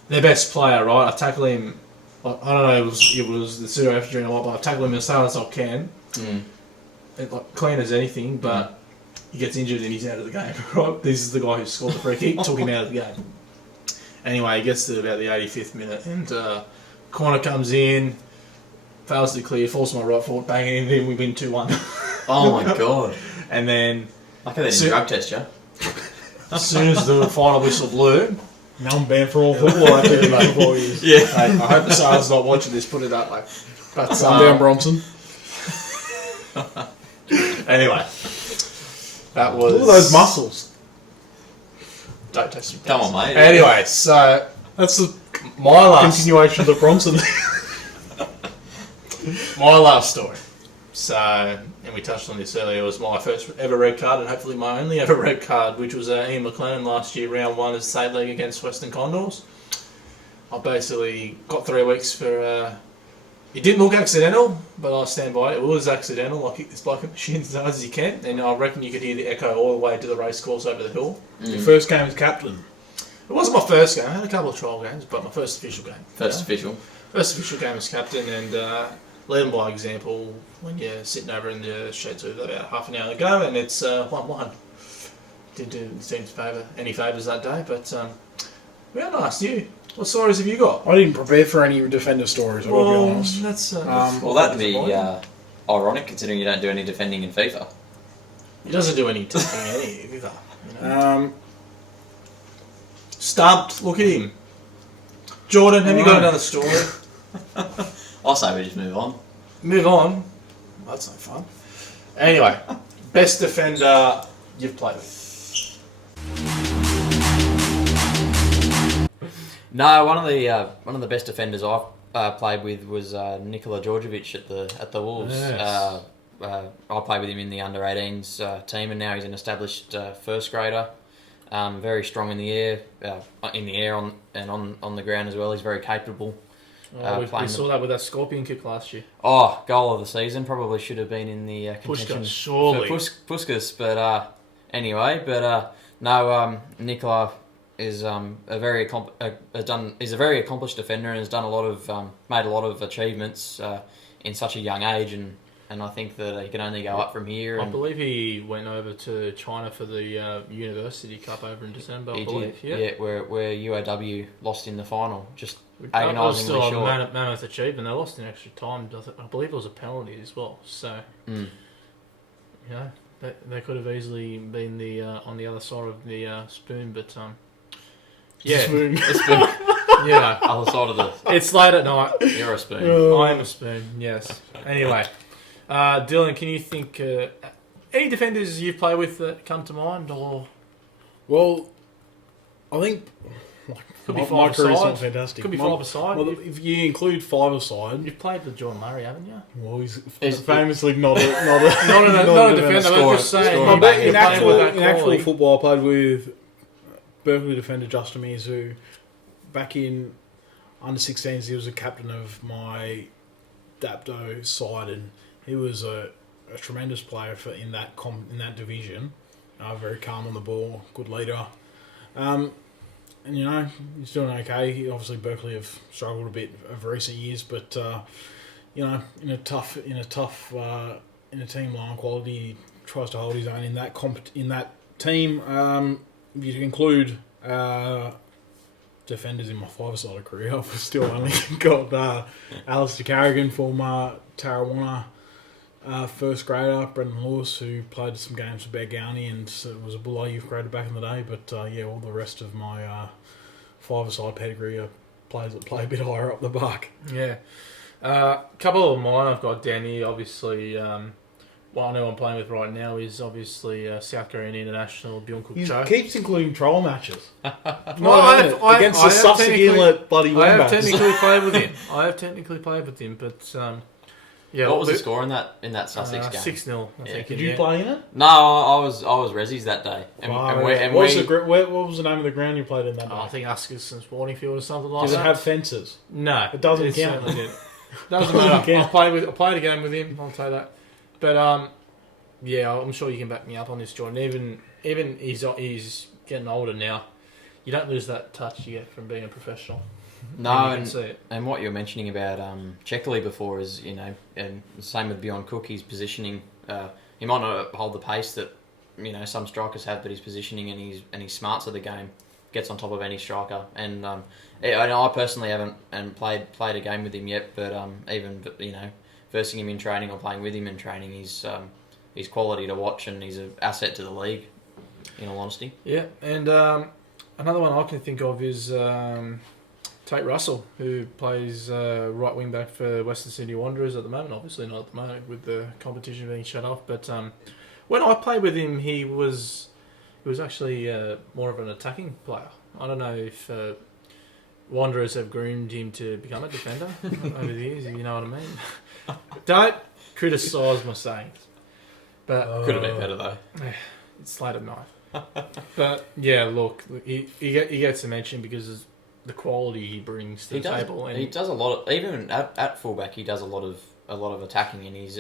Their best player, right? I tackle him. I don't know, it was the pseudoephedrine or what, but I tackle him as hard as I can, clean as anything. But he gets injured and he's out of the game, right? This is the guy who scored the free kick, took him out of the game. Anyway, he gets to about the 85th minute, and corner comes in, fails to clear, falls my right foot, banging into him, we win 2-1. Oh my god. And then... Like they didn't drug test you. As soon as the final whistle blew... Now I'm banned for all football after about 4 years. Yeah. I hope the Sar's not watching this, put it that way. But, I'm down Bronson. Anyway. That was... Look at those muscles. Don't test your Come on, mate. Anyway, so... That's the My last... continuation of the Bronson. My last story. So, and we touched on this earlier, it was my first ever red card, and hopefully my only ever red card, which was Ian McLennan last year, round 1 as state league against Western Condors. I basically got 3 weeks for... it didn't look accidental, but I stand by it. It was accidental. I kicked this bloke in the shins as hard as you can, and I reckon you could hear the echo all the way to the racecourse over the hill. Your first game as captain. It wasn't my first game. I had a couple of trial games, but my first official game. First official. First official game as captain, and leading by example when you're sitting over in the sheds with about half an hour to go, and it's 1-1. Didn't do the team's any favours that day, but we're going to ask you. What stories have you got? I didn't prepare for any defender stories, I will be honest. That's, Well, that'd be ironic considering you don't do any defending in FIFA. He doesn't do any defending either. You know? Stumped. Look at him. Jordan, have you got another story? I'll say we just move on. Move on. That's no fun. Anyway, best defender you've played with. No, one of the best defenders I've played with was Nikola Djordjevic at the Wolves. Yes. I played with him in the under-18s team, and now he's an established first grader. Very strong in the air, on the ground as well. He's very capable. We saw that with that scorpion kick last year. Oh, goal of the season. Probably should have been in the contention. Puskás, surely. For Puskas, but anyway, no, Nikola is he's a very accomplished defender and has done made a lot of achievements in such a young age, and I think that he can only go up from here. I believe he went over to China for the University Cup over in December. I believe, yeah, where UAW lost in the final, just that was agonisingly still a short. mammoth achievement. They lost in extra time. I believe it was a penalty as well. So, they could have easily been the on the other side of the spoon, but yeah, Spoon. The spoon, yeah. other side of the. It's late at night. You're a spoon. I am a spoon. Yes. Anyway, Dylan, can you think any defenders you've played with that come to mind, or Well, I think could be my five career's aside? not fantastic. Could be five aside. Well, if you include five-a-side, You've played with John Murray, haven't you? well, he's Is- famously not a Not a defender. Score- I'm just saying. score- No, but you're in playing with that actual quality. football, I played with Berkeley defender Justin Mears, who back in under 16s, he was a captain of my Dapto side, and he was a tremendous player in that division. Very calm on the ball, good leader, and he's doing okay. Obviously, Berkeley have struggled a bit over recent years, but in a team low on quality, he tries to hold his own in that team. If you include defenders in my five-sided career, I've still only got Alistair Kerrigan from Tarrawanna, first grader, Brendan Lewis, who played some games for Beargowney and was a Buller youth grader back in the day. But all the rest of my five-a-side pedigree are players that play a bit higher up the buck. Yeah. A couple of mine I've got down here, obviously. What I know I'm playing with right now is obviously South Korean international Byung-Kook He Cho. keeps including trial matches. Against Against the Sussex Inlet bloody I have Wombats. technically played with him, but yeah. What was the score in that Sussex game? 6-0, I think. Did you play in it? No, I was Resi's that day, What was the name of the ground you played in that day? I think Askerson Sportingfield or something like Does that. it have fences? No, It doesn't count. certainly didn't. Doesn't Doesn't matter. count. I played a game with him. I'll tell you that. But yeah, I'm sure you can back me up on this, Jordan. Even he's getting older now. You don't lose that touch you get from being a professional. No, And you can see it. and what you were mentioning about Checkley before is, and the same with Byung-Kook, his positioning. He might not hold the pace that some strikers have, but his positioning and his smarts of the game gets on top of any striker. And I personally haven't played a game with him yet, but even versing him in training or playing with him in training, he's quality to watch and he's an asset to the league. In all honesty. Yeah, and another one I can think of is Tate Russell, who plays right wing back for Western Sydney Wanderers at the moment. Obviously not at the moment with the competition being shut off, but when I played with him, he was actually more of an attacking player. I don't know if Wanderers have groomed him to become a defender over the years, if you know what I mean. Don't criticise my sayings, but Could have been better though. it's late at night. But yeah, look, he gets a mention because of the quality he brings to the table. And he does a lot of, even at fullback. He does a lot of attacking, and he's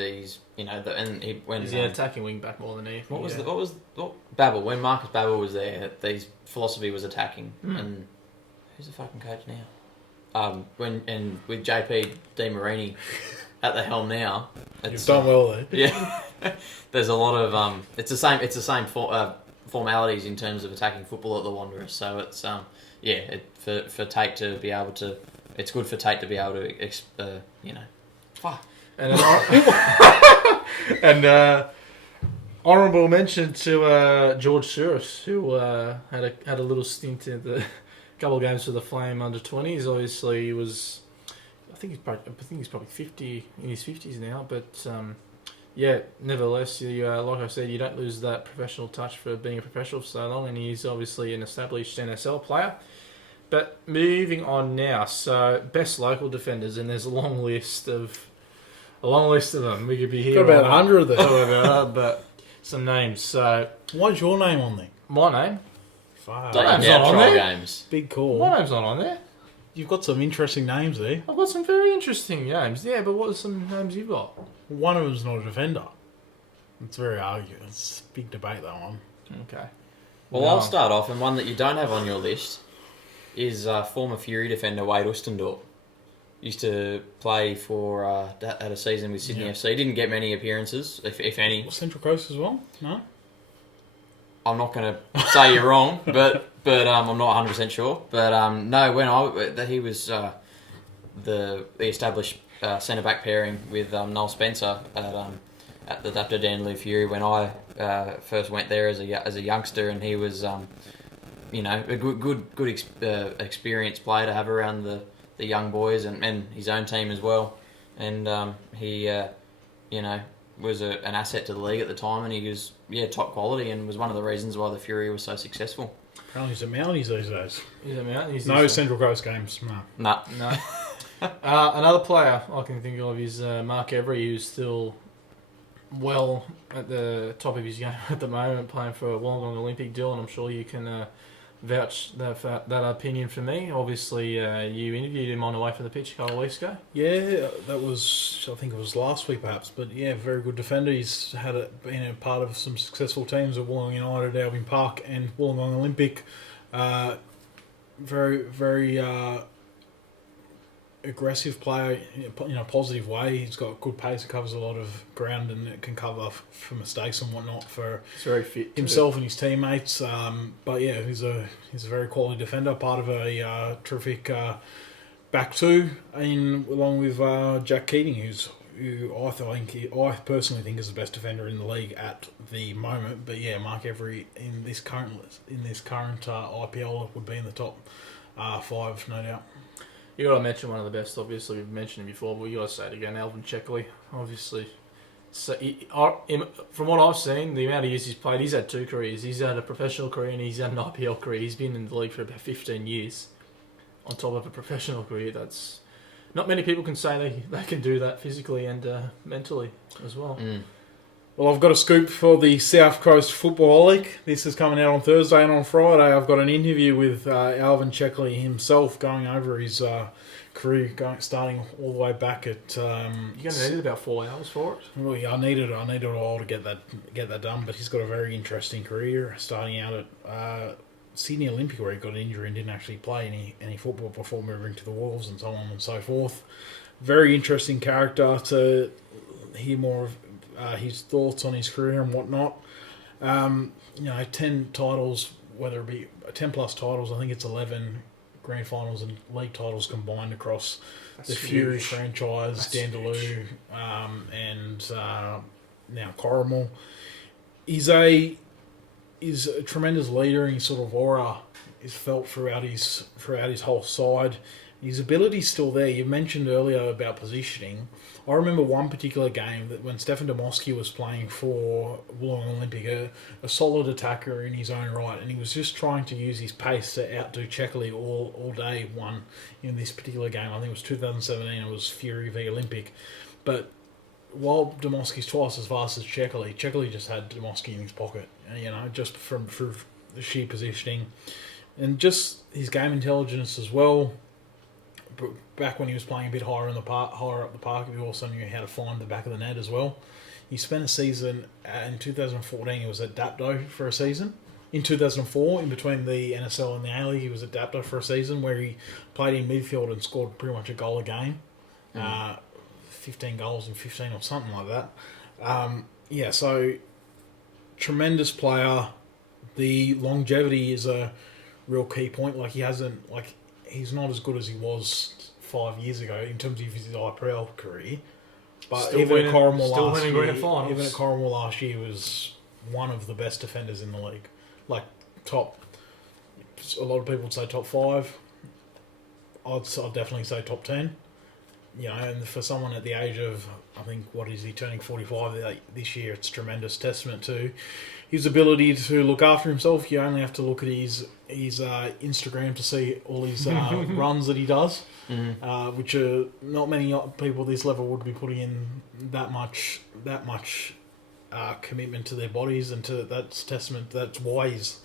when he's an attacking wing back more than anything. what Babel, when Marcus Babel was there, his philosophy was attacking. And who's the fucking coach now? With JP Di Marini at the helm now, You've done well there. yeah. There's a lot of it's the same formalities in terms of attacking football at the Wanderers. So it's for Tate to be able to, it's good for Tate to be able to fuck. And honourable mention to George Soros, who had a little stint in the couple of games for the Flame under 20s. Obviously, he was. I think he's probably 50 in his 50s now, but nevertheless, like I said, you don't lose that professional touch for being a professional for so long, and he's obviously an established NSL player. But moving on now, so best local defenders, and there's a long list of them. We could be here. Got about 100 there. But some names. So Why's your name on there? my name, Fuck. Take name's down not on trial there. games. Big call. my name's not on there. You've got some interesting names there. I've got some very interesting names. Yeah, but what are some names you've got? One of them's not a defender. It's very arguable. It's a big debate, that one. Okay. Well, No. I'll start off, and one that you don't have on your list is former Fury defender Wade Ustendorp. Used to play for had a season with Sydney Yeah. FC. Didn't get many appearances, if any. Central Coast as well? No? I'm not going to say you're wrong, but I'm not 100% sure. But no, when he was the established centre back pairing with Noel Spencer at the Dapper Dandeloo Fury when I first went there as a youngster, and he was a good experienced player to have around the young boys and his own team as well, and he was an asset to the league at the time, and he was top quality and was one of the reasons why the Fury was so successful. Apparently he's at Mounties these days. He's a mountain. No Central Coast games, no. Nah. No. Another player I can think of is Mark Every, who's still well at the top of his game at the moment, playing for Wollongong Olympic. Dylan, I'm sure you can vouch that opinion for me. Obviously, you interviewed him on the way for the pitch a couple of weeks ago. Yeah, that was, I think it was last week perhaps, but yeah, very good defender. He's been a part of some successful teams at Wollongong United, Albion Park and Wollongong Olympic. Very, very aggressive player in a positive way. He's got good pace, covers a lot of ground, and it can cover for mistakes and whatnot for He's very fit. himself and his teammates. But yeah, he's a very quality defender, part of a terrific back two, along with Jack Keating, who I personally think is the best defender in the league at the moment. But yeah, Mark Every in this current IPL would be in the top 5, no doubt. You got to mention one of the best. Obviously, we've mentioned him before, but you got to say it again. Alvin Checkley, obviously. So, from what I've seen, the amount of years he's played, he's had 2 careers. He's had a professional career and he's had an IPL career. He's been in the league for about 15 years, on top of a professional career. That's not many people can say they can do that physically and mentally as well. Mm. Well, I've got a scoop for the South Coast Football League. This is coming out on Thursday, and on Friday I've got an interview with Alvin Checkley himself, going over his career, starting all the way back at. You're going to need about 4 hours for it. Well, yeah, I needed a while to get that done, but he's got a very interesting career, starting out at Sydney Olympic, where he got an injury and didn't actually play any football before moving to the Wolves and so on and so forth. Very interesting character to hear more of. His thoughts on his career and whatnot. 10 titles, whether it be 10 plus titles, I think it's 11 grand finals and league titles combined across the Fury franchise, Dandeloo, and now Corrimal. He's a tremendous leader, and his sort of aura is felt throughout his whole side. His ability's still there. You mentioned earlier about positioning. I remember one particular game that when Stefan Domosky was playing for Wollongong Olympic, a solid attacker in his own right, and he was just trying to use his pace to outdo Checkley all day in this particular game. I think it was 2017, it was Fury v Olympic. But while Domosky's twice as fast as Checkley just had Domosky in his pocket, just through the sheer positioning. And just his game intelligence as well. Back when he was playing a bit higher up the park, he also knew how to find the back of the net as well. He spent a season in 2014. He was at Dapto for a season. In 2004, in between the NSL and the A League, he was at Dapto for a season where he played in midfield and scored pretty much a goal a game, 15 goals in 15 or something like that. So tremendous player. The longevity is a real key point. He's not as good as he was 5 years ago in terms of his IPL career. But Still even winning at Corrimal last year, he was one of the best defenders in the league. Top. A lot of people would say top 5. I'd definitely say top 10. and for someone at the age of, I think, what is he, turning 45 this year, it's a tremendous testament to his ability to look after himself. You only have to look at his Instagram to see all his runs that he does, which are not many people this level would be putting in that much commitment to their bodies, and that's testament. That's why he's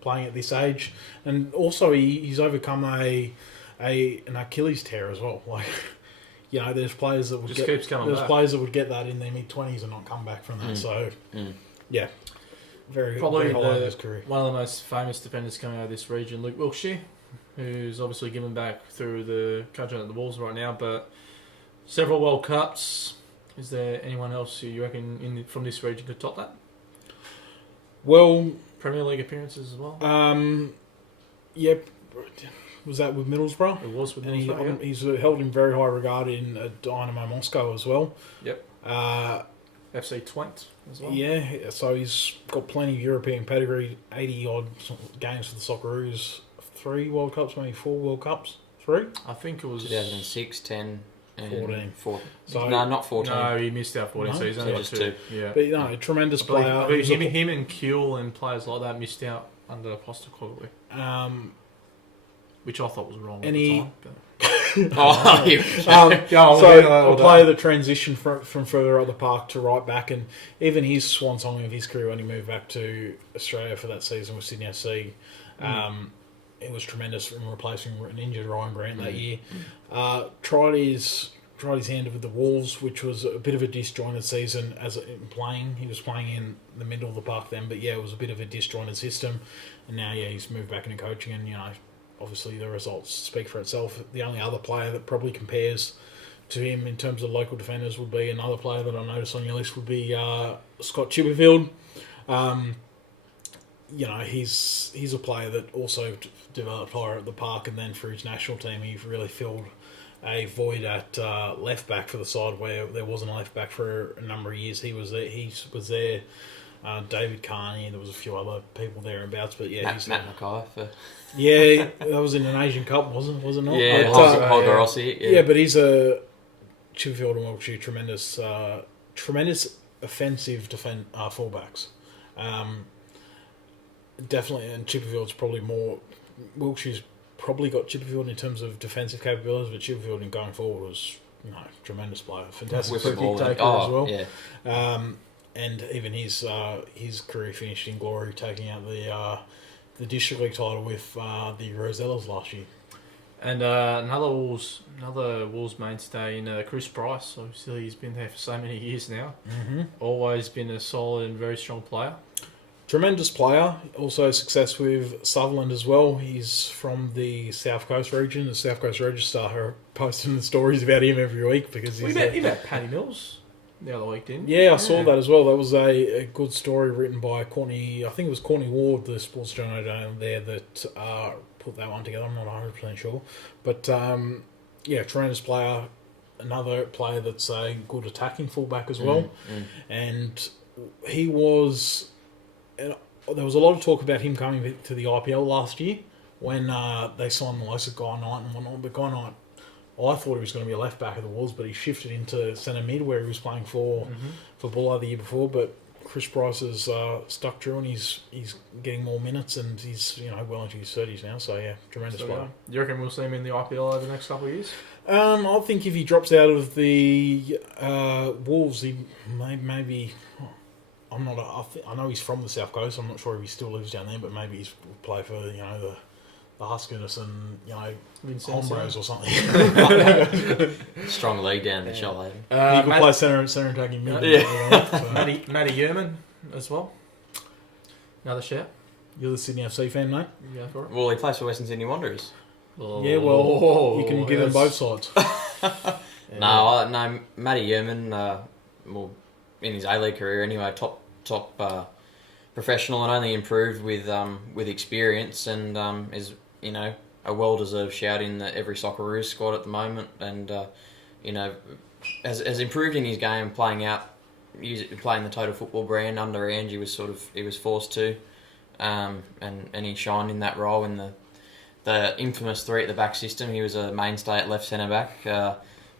playing at this age, and also he's overcome an Achilles tear as well. Like, there's players that would players that would get that in their mid-20s and not come back from that. So, yeah, probably very highlight of his career. One of the most famous defenders coming out of this region, Luke Wilkshire, who's obviously given back through the coaching at the Wolves right now, but several World Cups. Is there anyone else who you reckon from this region could top that? Well, Premier League appearances as well. Yep. Was that with Middlesbrough? It was with and Middlesbrough. He's held in very high regard in Dynamo Moscow as well. Yep. FC Twente as well. Yeah, so he's got plenty of European pedigree. 80-odd games for the Socceroos. 3 World Cups, maybe 4 World Cups. 3? I think it was 2006, 10, and 14. So, no, not 14. No, he missed out 14, so he's only got just 2. two. Yeah. But a tremendous player. Him and Kuehl and players like that missed out under Postecoglou. Which I thought was wrong at the time. So a player that transitioned from further up the park to right back, and even his swan song of his career when he moved back to Australia for that season with Sydney FC, it was tremendous in replacing an injured Ryan Grant that year. Tried his hand with the Wolves, which was a bit of a disjointed season as in playing. He was playing in the middle of the park then, but it was a bit of a disjointed system. And now, he's moved back into coaching, and obviously the results speak for itself. The only other player that probably compares to him in terms of local defenders would be another player that I noticed on your list would be Scott Chipperfield. He's a player that also developed higher at the park, and then for his national team, he really filled a void at left back for the side where there wasn't a left back for a number of years. He was there. David Carney, there was a few other people thereabouts, but Matt Mackay for... Yeah, that was in an Asian Cup, was it not? Yeah, Holger Rossi. Yeah, but he's a Chipperfield and Wilkshire tremendous offensive fullbacks. Definitely, and Chipperfield's probably more. Wilkshire's probably got Chipperfield in terms of defensive capabilities, but Chipperfield in going forward was tremendous player, fantastic free kick taker as well. Yeah. And even his career finished in glory, taking out the district league title with the Rosellas last year. And another Wolves mainstay in Chris Price. Obviously, he's been there for so many years now. Mm-hmm. Always been a solid and very strong player. Tremendous player. Also success with Sutherland as well. He's from the South Coast region. The South Coast Register are posting the stories about him every week because he's... You met Paddy Mills the other week, didn't you? Yeah, I saw that as well. That was a good story written by Courtney... I think it was Courtney Ward, the sports journalist down there, that put that one together. I'm not 100% sure. But, tremendous player. Another player that's a good attacking fullback as well. And he was... There was a lot of talk about him coming to the IPL last year when they signed the likes of Guy Knight and whatnot. But Guy Knight, I thought he was going to be a left back of the Wolves, but he shifted into centre mid where he was playing for Buller the year before. But Chris Price has stuck true, and he's getting more minutes, and he's well into his 30s now. So tremendous player. Do you reckon we'll see him in the IPL over the next couple of years? I think if he drops out of the Wolves, he maybe. I know he's from the South Coast. I'm not sure if he still lives down there, but maybe he's play for the Huskers and Hombros or something. Strong league down there, shall he could play centre attacking mid. Matty Yerman as well. Another shout. You're the Sydney FC fan, mate. Yeah, for it. Well, he plays for Western Sydney Wanderers. You can give them both sides. No, Matty Yerman. In his A-League career anyway, top professional, and only improved with experience, and is a well-deserved shout in the every Socceroos squad at the moment, and has improved in his game, playing the total football brand under Ange. He was forced to, and he shined in that role in the infamous 3 at the back system. He was a mainstay at left centre back.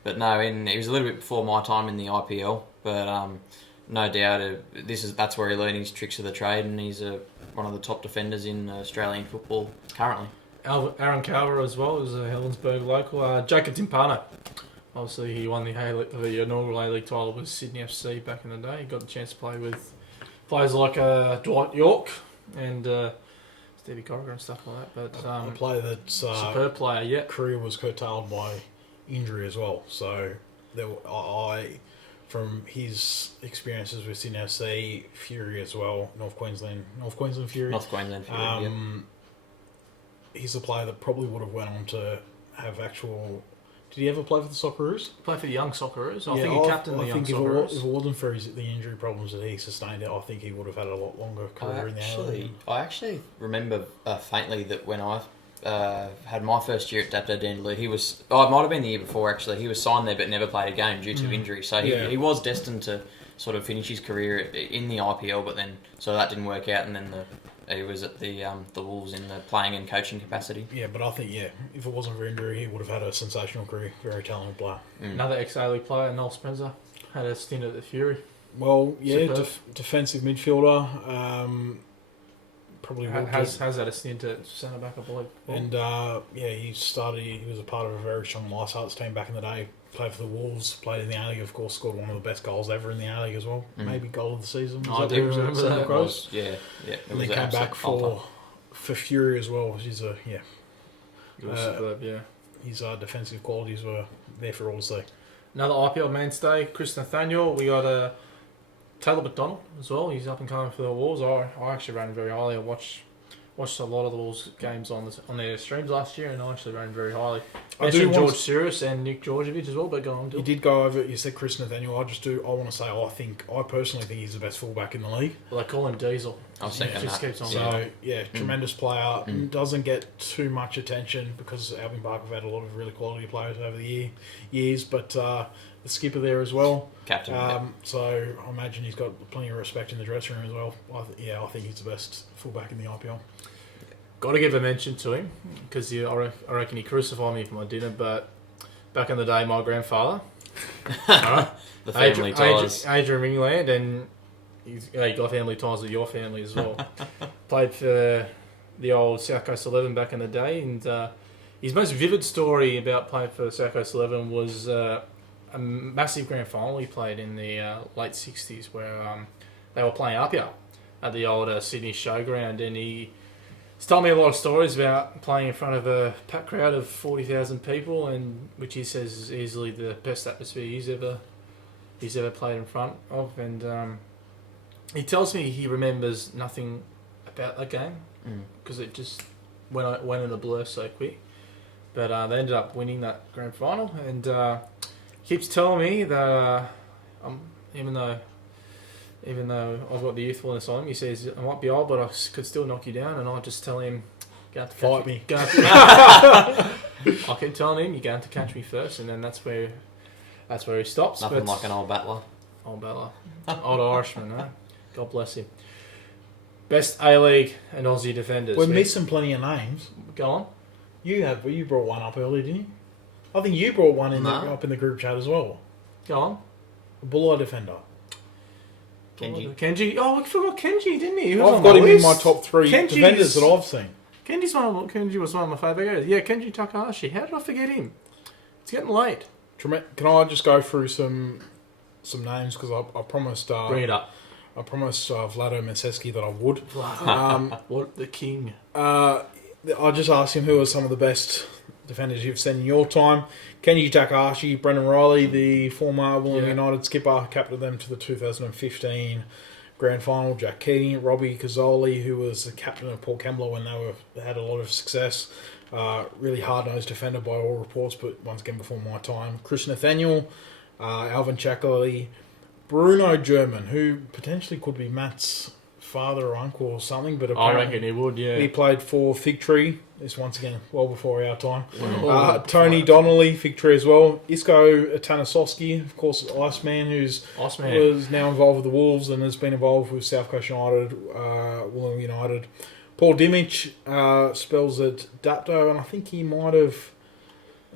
But no, he was a little bit before my time in the IPL. But no doubt, that's where he learned his tricks of the trade, and he's one of the top defenders in Australian football currently. Aaron Calver as well, who's a Helensburgh local. Jacob Timpana. Obviously, he won the inaugural A-League title with Sydney FC back in the day. He got the chance to play with players like Dwight York and Stevie Corrigan and stuff like that. But a player that's superb player, yeah. Career was curtailed by injury as well. So from his experiences with Sydney FC, Fury as well, North Queensland Fury. He's a player that probably would have went on to have actual. Did he ever play for the Socceroos? Play for the young Socceroos. I think he captained the young Socceroos. If it wasn't for the injury problems that he sustained, I think he would have had a lot longer career in the A-League. I actually remember faintly that when I had my first year at Dapto Dandaloo, it might have been the year before actually, he was signed there but never played a game due to injury. So he was destined to sort of finish his career in the IPL, but then so that didn't work out, and then he was at the Wolves in the playing and coaching capacity. Yeah, but I think, if it wasn't for injury, he would have had a sensational career. Very talented player. Another ex-A-League player, Noel Spencer, had a stint at the Fury. Well, defensive midfielder. Probably has had a stint at centre-back, I believe. And, he was a part of a very strong Lice Hearts team back in the day. Played for the Wolves, played in the A-League, of course, scored one of the best goals ever in the A-League as well. Maybe goal of the season. I do remember that. And then came back for Fury as well, which is it was superb, yeah. His defensive qualities were there for all to see. Another IPL mainstay, Chris Nathanael. We got Taylor McDonald as well. He's up and coming for the Wolves. I actually ran very highly. I watched a lot of the Wolves games on their streams last year, and I actually ran very highly. Mentioned George Soros and Nick Georgievich as well, but go on. You did go over it. You said Chris Nathanael. I want to say I personally think he's the best fullback in the league. Well, they call him Diesel. I'll second that. Keeps on tremendous player. Doesn't get too much attention because Albion Park have had a lot of really quality players over the years, but the skipper there as well. Captain. So I imagine he's got plenty of respect in the dressing room as well. I think he's the best fullback in the IPL. Got to give a mention to him because I reckon he crucified me for my dinner. But back in the day, my grandfather, the family ties, Adrian Ringland, and he got family ties with your family as well. Played for the old South Coast 11 back in the day, and his most vivid story about playing for South Coast 11 was a massive grand final he played in the late 60s, where they were playing up here at the old Sydney Showground, and he's told me a lot of stories about playing in front of a packed crowd of 40,000 people, and which he says is easily the best atmosphere he's ever played in front of. And he tells me he remembers nothing about that game because it just went in a blur so quick. But they ended up winning that grand final, and keeps telling me that even though I've got the youthfulness on him, he says, I might be old, but I could still knock you down. And I just tell him, fight me. I keep telling him, you're going to catch me first, and then that's where he stops. Nothing like an old battler. Old Irishman, no? God bless him. Best A-League and Aussie defenders. We're missing plenty of names. Go on. You brought one up earlier, didn't you? I think you brought one up in the group chat as well. Go on. A Bulleye defender. Kenji. Oh, we forgot Kenji, didn't he? I've got him in my top three defenders that I've seen. Kenji was one of my favourite guys. Yeah, Kenji Takahashi. How did I forget him? It's getting late. Can I just go through some names, because I promised. Bring it up. I promised Vlado Meseski that I would. What the king? I just asked him who are some of the best defenders you've seen in your time. Kenji Takahashi, Brendan Riley, the former Wollongong United skipper, captained them to the 2015 grand final. Jack Keating, Robbie Cazzoli, who was the captain of Port Kembla when they had a lot of success. Really hard-nosed defender by all reports, but once again before my time. Chris Nathanael, Alvin Chakali, Bruno German, who potentially could be Matt's father or uncle or something, but I reckon he would, yeah. He played for Fig Tree. This once again well before our time. Tony Donnelly, Fig Tree as well. Isko Atanasovsky, of course, Iceman, was now involved with the Wolves and has been involved with South Coast United, Wollongong United. Paul Dimich spells at Dapto, and I think he might have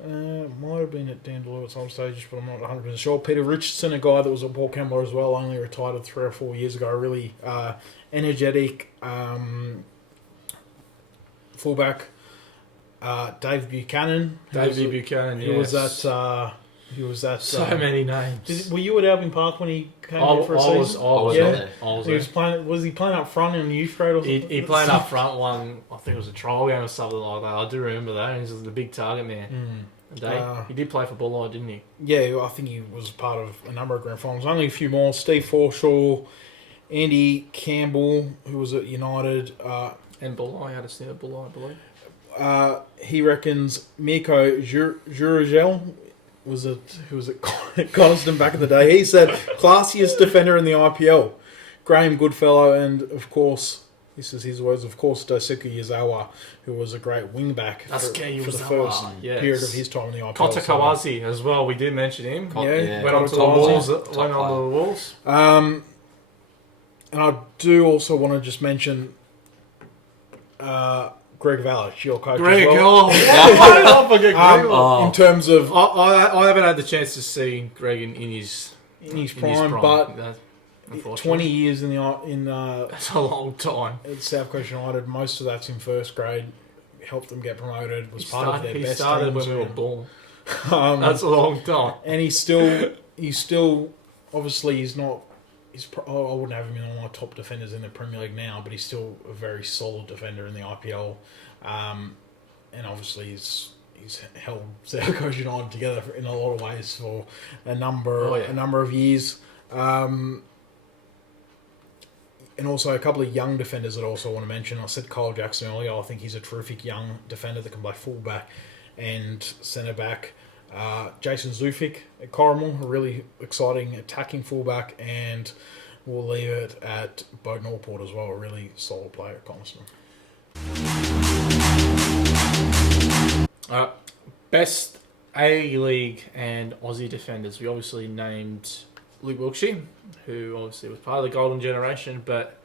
Might have been at Dandaloo at some stage, but I'm not 100% sure. Peter Richardson, a guy that was at Port Kembla as well, only retired 3 or 4 years ago. Really energetic fullback. Dave Buchanan. Buchanan, yes. He was at. So many names. Were you at Albion Park when he came in for a season? I was yeah. there. He was playing. Was he playing up front in the youth grade or something? He played up front one. I think it was a trial game or something like that. I do remember that. He was the big target man. He did play for Bulleye, didn't he? Yeah, I think he was part of a number of grand finals. Only a few more. Steve Forshaw, Andy Campbell, who was at United. And Bulleye had a stint at Bulleye, I believe. He reckons Mirko Juragel who was at Coniston back in the day. He said classiest defender in the IPL. Graham Goodfellow, and of course, this is his words, of course, Daisuke Yazawa, who was a great wingback for the first period of his time in the IPL. Kota Kawazi as well. We did mention him. Went on to the Wolves. And I do also want to just mention Greg Vallich, your coach as well. Why did I forget Greg? In terms of... I haven't had the chance to see Greg in his prime, but 20 years in that's a long time. At South Coast United, most of that's in first grade. Helped them get promoted. Was part of their best. He started when we were born. That's a long time. And he's still obviously he's not. I wouldn't have him in my top defenders in the Premier League now, but he's still a very solid defender in the IPL. And obviously he's held South Coast United together in a lot of ways for a number of years. And also a couple of young defenders that I also want to mention. I said Kyle Jackson earlier. I think he's a terrific young defender that can play fullback and centre back. Jason Zufik at Corrimal, a really exciting attacking fullback, and we'll leave it at Boat Norport as well, a really solid player at Coniston. Best A-League and Aussie defenders. We obviously named Luke Wilkshire, who obviously was part of the golden generation, but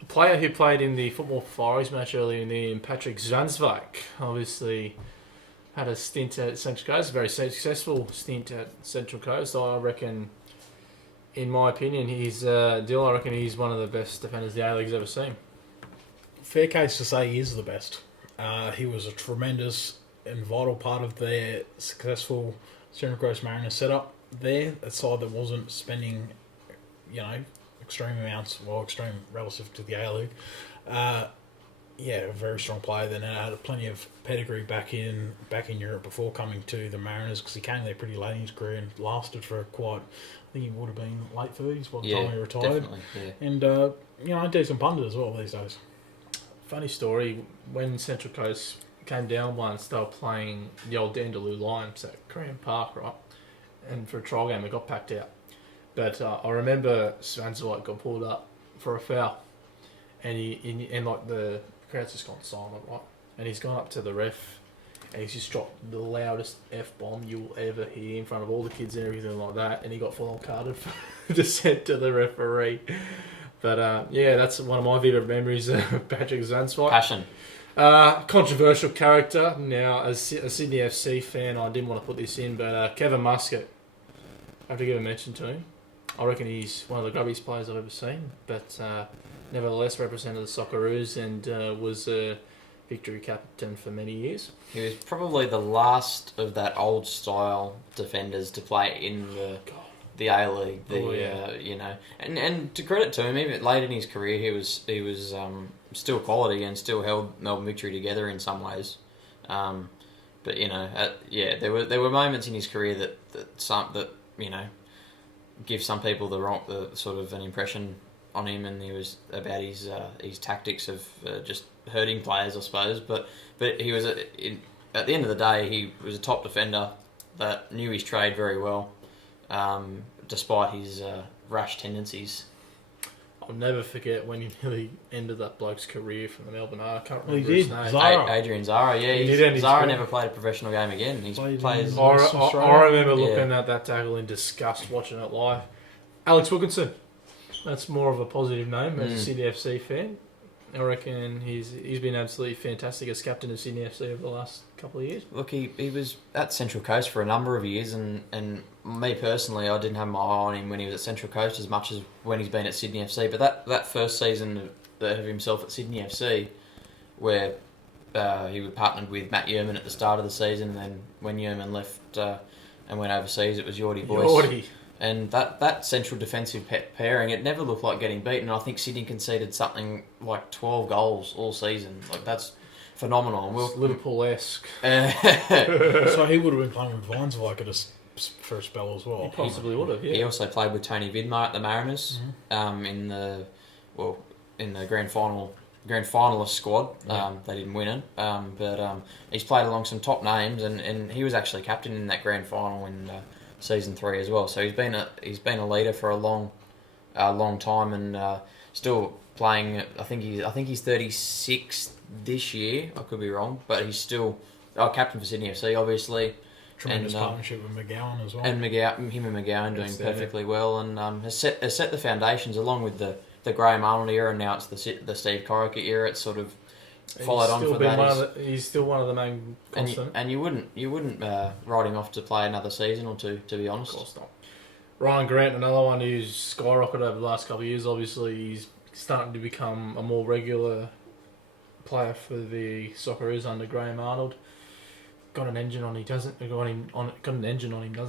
a player who played in the Football Fireys match earlier in the year, Patrick Zwanswijk, obviously had a stint at Central Coast, a very successful stint at Central Coast. I reckon, in my opinion, he's one of the best defenders the A-League's ever seen. Fair case to say he is the best. He was a tremendous and vital part of their successful Central Coast Mariners setup there. A side that wasn't spending, extreme amounts, extreme relative to the A-League. A very strong player. Then had plenty of pedigree back in Europe before coming to the Mariners, because he came there pretty late in his career and lasted for quite. I think he would have been late 30s by the time he retired. And a decent pundit as well these days. Funny story, when Central Coast came down once, they were playing the old Dandaloo Lions at Korean Park, right? And for a trial game, it got packed out. But I remember Zwanswijk got pulled up for a foul, and the crowd's just gone silent, right? And he's gone up to the ref, and he's just dropped the loudest F-bomb you'll ever hear in front of all the kids and everything like that, and he got full-on carded for dissent to the referee. But that's one of my vivid memories of Patrick Zwanswijk. Passion. Controversial character. Now, as a Sydney FC fan, I didn't want to put this in, but Kevin Muscat, I have to give a mention to him. I reckon he's one of the grubbiest players I've ever seen, but nevertheless represented the Socceroos and was a victory captain for many years. He was probably the last of that old style defenders to play in the A-League. And to credit to him, even late in his career, he was still quality and still held Melbourne Victory together in some ways. But there were moments in his career that give some people the sort of an impression on him, and he was about his tactics of just hurting players, I suppose. But he was at the end of the day, he was a top defender that knew his trade very well, despite his rash tendencies. I'll never forget when he nearly ended that bloke's career from the Melbourne Heart. I can't remember his name. Adrian Zara, Zara never played a professional game again. I remember looking at that tackle in disgust watching it live. Alex Wilkinson. That's more of a positive name as a Sydney FC fan. I reckon he's been absolutely fantastic as captain of Sydney FC over the last couple of years. Look, he was at Central Coast for a number of years, and me personally, I didn't have my eye on him when he was at Central Coast as much as when he's been at Sydney FC. But that first season of himself at Sydney FC, where he was partnered with Matt Yearman at the start of the season, and then when Yearman left and went overseas, it was Yordy Boyce. Yordy. And that central defensive pairing, it never looked like getting beaten. I think Sydney conceded something like 12 goals all season. Like, that's phenomenal. It's Liverpool-esque. So he would have been playing with Vines for a spell as well. He possibly would have, yeah. He also played with Tony Vidmar at the Mariners in the grand finalist squad. They didn't win it, but he's played along some top names, and he was actually captain in that grand final in season 3 as well. So he's been a leader for a long time, and still playing. I think he's 36 this year. I could be wrong, but he's still captain for Sydney FC, obviously. Tremendous partnership with McGowan as well. And him and McGowan doing perfectly well, and has set the foundations along with the Graham Arnold era, and now it's the Steve Corica era. It's sort of followed on for that. He's still one of the main constant. And you wouldn't write him off to play another season or two, to be honest. Of course not. Ryan Grant, another one who's skyrocketed over the last couple of years. Obviously, he's starting to become a more regular player for the Socceroos under Graham Arnold. Got an engine on him, doesn't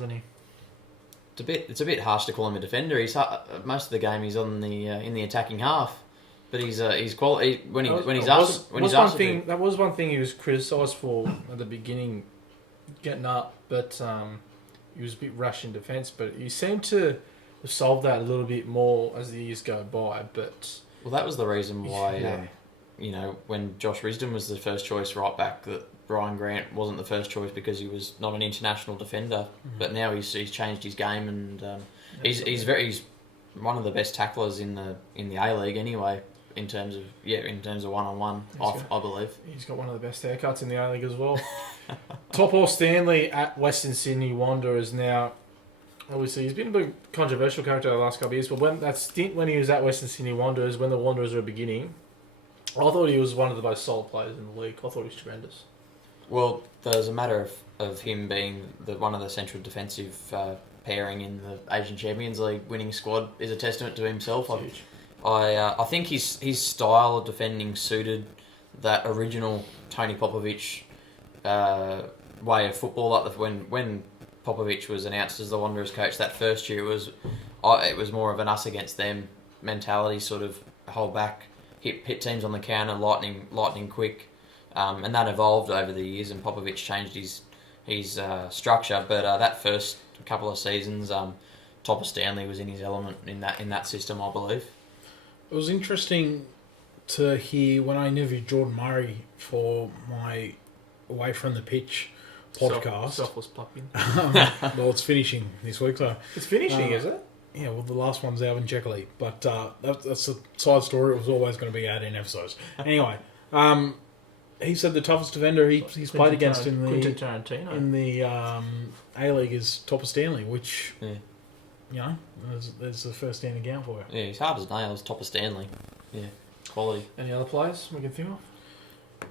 he? It's a bit harsh to call him a defender. He's most of the game he's on the in the attacking half, but he's quality when he's asked. That was one thing he was criticised for at the beginning, getting up, but he was a bit rash in defence. But he seemed to have solved that a little bit more as the years go by. But that was the reason why when Josh Risdon was the first choice right back, that Ryan Grant wasn't the first choice because he was not an international defender. But now he's changed his game, and he's one of the best tacklers in the A-League anyway, in terms of one-on-one, I believe. He's got one of the best haircuts in the A-League as well. Topor Stanley at Western Sydney Wanderers now. Obviously, he's been a bit controversial character the last couple of years, but when he was at Western Sydney Wanderers, when the Wanderers were beginning, I thought he was one of the most solid players in the league. I thought he was tremendous. Well, there's a matter of him being one of the central defensive pairing in the Asian Champions League winning squad is a testament to himself. I think his style of defending suited that original Tony Popovic way of football. Like when Popovic was announced as the Wanderers coach that first year, it was more of an us against them mentality, sort of hold back, hit teams on the counter, lightning quick. And that evolved over the years, and Popovic changed his structure. But that first couple of seasons, Topper Stanley was in his element in that system, I believe. It was interesting to hear when I interviewed Jordan Murray for my Away from the Pitch podcast. Selfless plucking. Well, it's finishing this week, so it's finishing, is it? Yeah, well, the last one's Alvin Checkley, but that's a side story. It was always going to be 18 episodes. Anyway. He said the toughest defender he's played against in the A-League is Topper Stanley, which, there's the first standing out for you. Yeah, he's hard as nails, Topper Stanley. Yeah, quality. Any other players we can think of?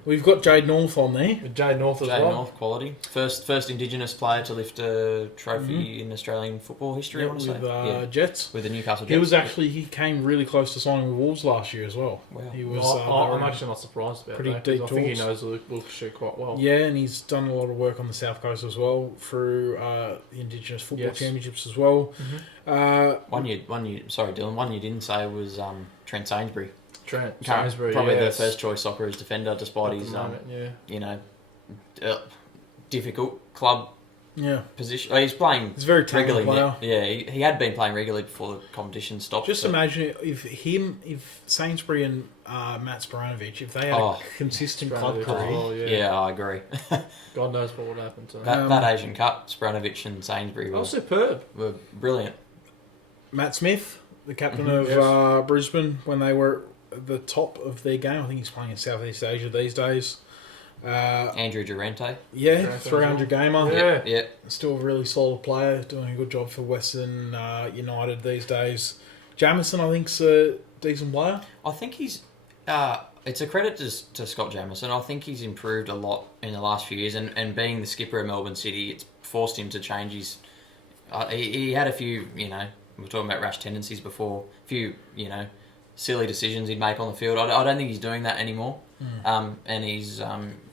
We've got Jade North on there. Jade North as well. Jade North, quality. First Indigenous player to lift a trophy in Australian football history, I want to say. With Jets. With the Newcastle Jets. He came really close to signing with Wolves last year as well. Wow. He was, I'm actually not surprised about that. Deep I think he knows the Wiltshire quite well. Yeah, and he's done a lot of work on the South Coast as well through the Indigenous Football Championships as well. Mm-hmm. One you didn't say was Trent Sainsbury. Sainsbury, probably the first choice Socceroos defender, despite his difficult club position. He's playing. He's a very talented regularly. player. Yeah, he had been playing regularly before the competition stopped. Just imagine if Sainsbury and Matt Sporanovic, if they had a consistent club career. Yeah, I agree. God knows what would happen to that Asian Cup. Sporanovic and Sainsbury were superb. Were brilliant. Matt Smith, the captain of Brisbane, when they were at the top of their game. I think he's playing in Southeast Asia these days. Andrew Durante. Yeah, 300 gamer. Yeah. Still a really solid player, doing a good job for Western United these days. Jamison, I think's a decent player. I think he's it's a credit to Scott Jamieson. I think he's improved a lot in the last few years, and being the skipper of Melbourne City, it's forced him to change his. He had a few, we were talking about rash tendencies before. A few, silly decisions he'd make on the field. I don't think he's doing that anymore. And he's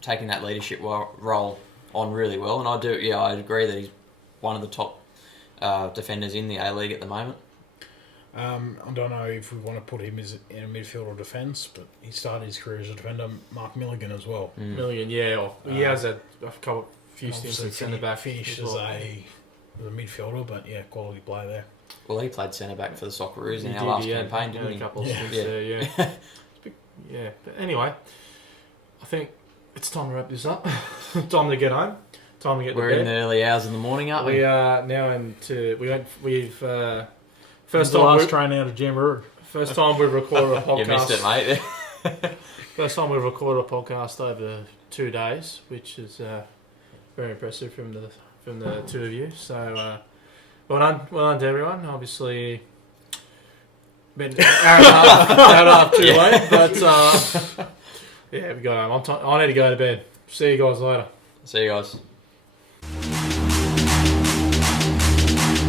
taking that leadership role on really well. And I agree that he's one of the top defenders in the A-League at the moment. I don't know if we want to put him in a midfield or defence, but he started his career as a defender. Mark Milligan as well. Milligan, yeah. He has a few stints at centre back. Finished as a midfielder, but yeah, quality player there. Well, he played centre back for the Socceroos in our last campaign, didn't he? A couple of stints there, yeah. Yeah, but anyway, I think it's time to wrap this up. Time to get home. Time to get to bed. We're in the early hours in the morning, aren't we? We are now into... First the time last train out of Jamberoo. First time we've recorded a podcast. You missed it, mate. First time we've recorded a podcast over 2 days, which is very impressive from the two of you. So, well done to everyone. Obviously, been an hour and a half too late, but yeah, we go home. I need to go to bed. See you guys later. See you guys.